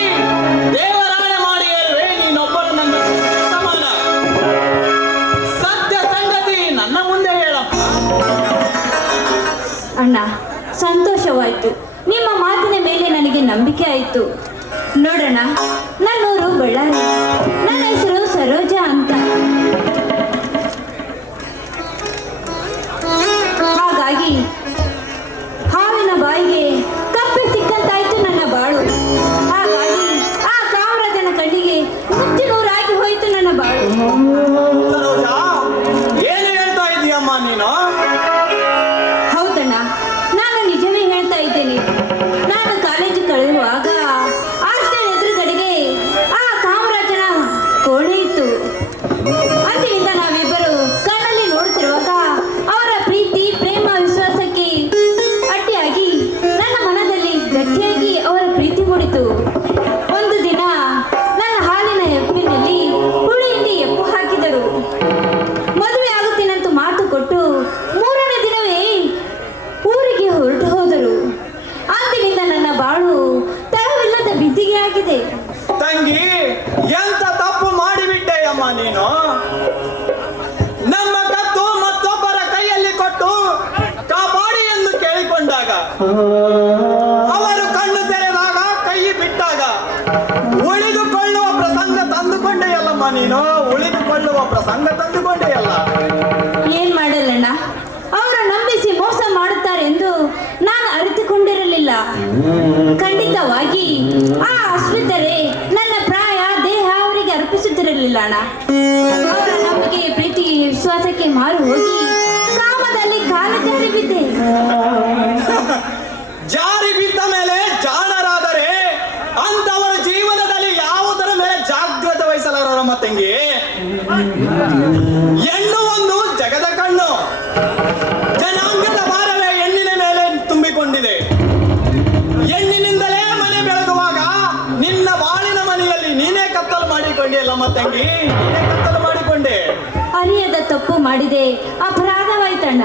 ದೇವರಾಣೆ ಮಾಡಿ ಹೇಳುವೆ, ನೀನೊಬ್ಬಳು ನನ್ನ ಸಮಾನ. ಸತ್ಯ ಸಂಗತಿ ನನ್ನ ಮುಂದೆ ಹೇಳಪ್ಪ. ಅಣ್ಣ, ಸಂತೋಷವಾಯಿತು. ನಿಮ್ಮ ಮಾತಿನ ಮೇಲೆ ನನಗೆ ನಂಬಿಕೆ ಆಯಿತು. ನೋಡೋಣ, ನನ್ನೂರು ಬಳ್ಳಾರಿ. ನನ್ನ ಹೆಸರು ಸರೋಜ ಅಂತ. ಹಾಗಾಗಿ ಹಾವಿನ ಬಾಯಿಗೆ ಕಪ್ಪೆ ಸಿಕ್ಕಂತಾಯ್ತು ನನ್ನ ಬಾಳು. ಹಾಗಾಗಿ ಆ ಕಾಮರಾಜನ ಕಣ್ಣಿಗೆ ಮುಚ್ಚಿ ನೂರಾಗಿ ಹೋಯಿತು ನನ್ನ ಬಾಳು. ಸರೋಜ, ಏನು ಹೇಳ್ತಾ ಇದೀಯಮ್ಮ ನೀನು? ಹೌದಣ್ಣ, ನಾನು ನಿಜವೇ ಹೇಳ್ತಾ ಇದ್ದೇನೆ. ನಾನು ಕಾಲೇಜು ಕಳೆಯುವಾಗ ಹಾಸ್ಟೆಲ್ ಎದುರುಗಡೆಗೆ ಆ ಕಾಮರಾಜನ ಕೋಣೆ ಇತ್ತು. ಅಂದಿನಿಂದ ನಾವಿಬ್ಬರು ಕಣ್ಣಲ್ಲಿ ನೋಡುತ್ತಿರುವಾಗ ಅವರ ಪ್ರೀತಿ, ಪ್ರೇಮ, ವಿಶ್ವಾಸಕ್ಕೆ ಅಡ್ಡಿಯಾಗಿ ನನ್ನ ಮನದಲ್ಲಿ ಗಟ್ಟಿಯಾಗಿ ಅವರ ಪ್ರೀತಿ ಮೂಡಿತು. ಒಂದು ದಿನ ನನ್ನ ಹಾಲಿನ ಎಪ್ಪಿನಲ್ಲಿ ಹುಳಿ ಹಿಂಡಿ ಎಪ್ಪು ಹಾಕಿದರು. ಮದುವೆ ಆಗುತ್ತೀನಂತೂ ಮಾತು ಕೊಟ್ಟು ಮೂರನೇ ದಿನವೇ ಊರಿಗೆ ಹೊರಟು ಹೋದರು. ಅಂದಿನಿಂದ ನನ್ನ ಬಾಳು ತರವಿಲ್ಲದ ಬಿದ್ದಿಗೆ ಆಗಿದೆ. ತಂಗಿ, ಎಂತ ತಪ್ಪು ಮಾಡಿಬಿಟ್ಟೆ ಅಮ್ಮ ನೀನು. ನಮ್ಮ ಕತ್ತು ಮತ್ತೊಬ್ಬರ ಕೈಯಲ್ಲಿ ಕೊಟ್ಟು ಕಾಪಾಡಿ ಎಂದು ಕೇಳಿಕೊಂಡಾಗ, ಅವರು ಕಣ್ಣು ತೆರೆದಾಗ, ಕೈ ಬಿಟ್ಟಾಗ ಉಳಿದುಕೊಳ್ಳುವ ಪ್ರಸಂಗ ತಂದುಕೊಂಡೆಯಲ್ಲಮ್ಮ ನೀನು. ಉಳಿದುಕೊಳ್ಳುವ ಪ್ರಸಂಗ ತಂದುಕೊಂಡೆಯಲ್ಲ. ಏನ್ ಮಾಡಲ್ಲಣ್ಣ, ಅವರು ನಂಬಿಸಿ ಮೋಸ ಮಾಡುತ್ತಾರೆ ಎಂದು ನಾನು ಅರಿತುಕೊಂಡಿರಲಿಲ್ಲ. ಖಂಡಿತವಾಗಿ ಆ ಅಶ್ವಿತರೇ ನನ್ನ ಪ್ರಾಯ ದೇಹ ಅವರಿಗೆ ಅರ್ಪಿಸುತ್ತಿರಲಿಲ್ಲ ಅಣ್ಣ. ಅವರ ನಂಬಿಕೆ, ಪ್ರೀತಿ, ವಿಶ್ವಾಸಕ್ಕೆ ಮಾರು ಹೋಗಿ ಕಾಮದಲ್ಲಿ ಕಾಲು ಜಾರಿ ಬಿದ್ದೆ. ಜಾರಿ ಬಿದ್ದ ಮೇಲೆ ಜಾಣರಾದರೆ ಅಂತವರ ಜೀವನದಲ್ಲಿ ಯಾವುದರ ಮೇಲೆ ಜಾಗ್ರತೆ ವಹಿಸಲಾರಮ್ಮ ತಂಗಿ. ಹೆಣ್ಣು ಒಂದು ಜಗದ ಕಣ್ಣು. ಜನಾಂಗದ ಭಾರವೇ ಹೆಣ್ಣಿನ ಮೇಲೆ ತುಂಬಿಕೊಂಡಿದೆ. ಹೆಣ್ಣಿನಿಂದಲೇ ಮನೆ ಬೆಳಗುವಾಗ ನಿನ್ನ ಬಾಳಿನ ಮನೆಯಲ್ಲಿ ನೀನೇ ಕತ್ತಲು ಮಾಡಿಕೊಂಡಿಯಲ್ಲಮ್ಮ ತಂಗಿ, ನೀನೇ ಕತ್ತಲು ಮಾಡಿಕೊಂಡೆ. ಅರಿಯದ ತಪ್ಪು ಮಾಡಿದೆ, ಅಪರಾಧವಾಯ್ತಣ್ಣ.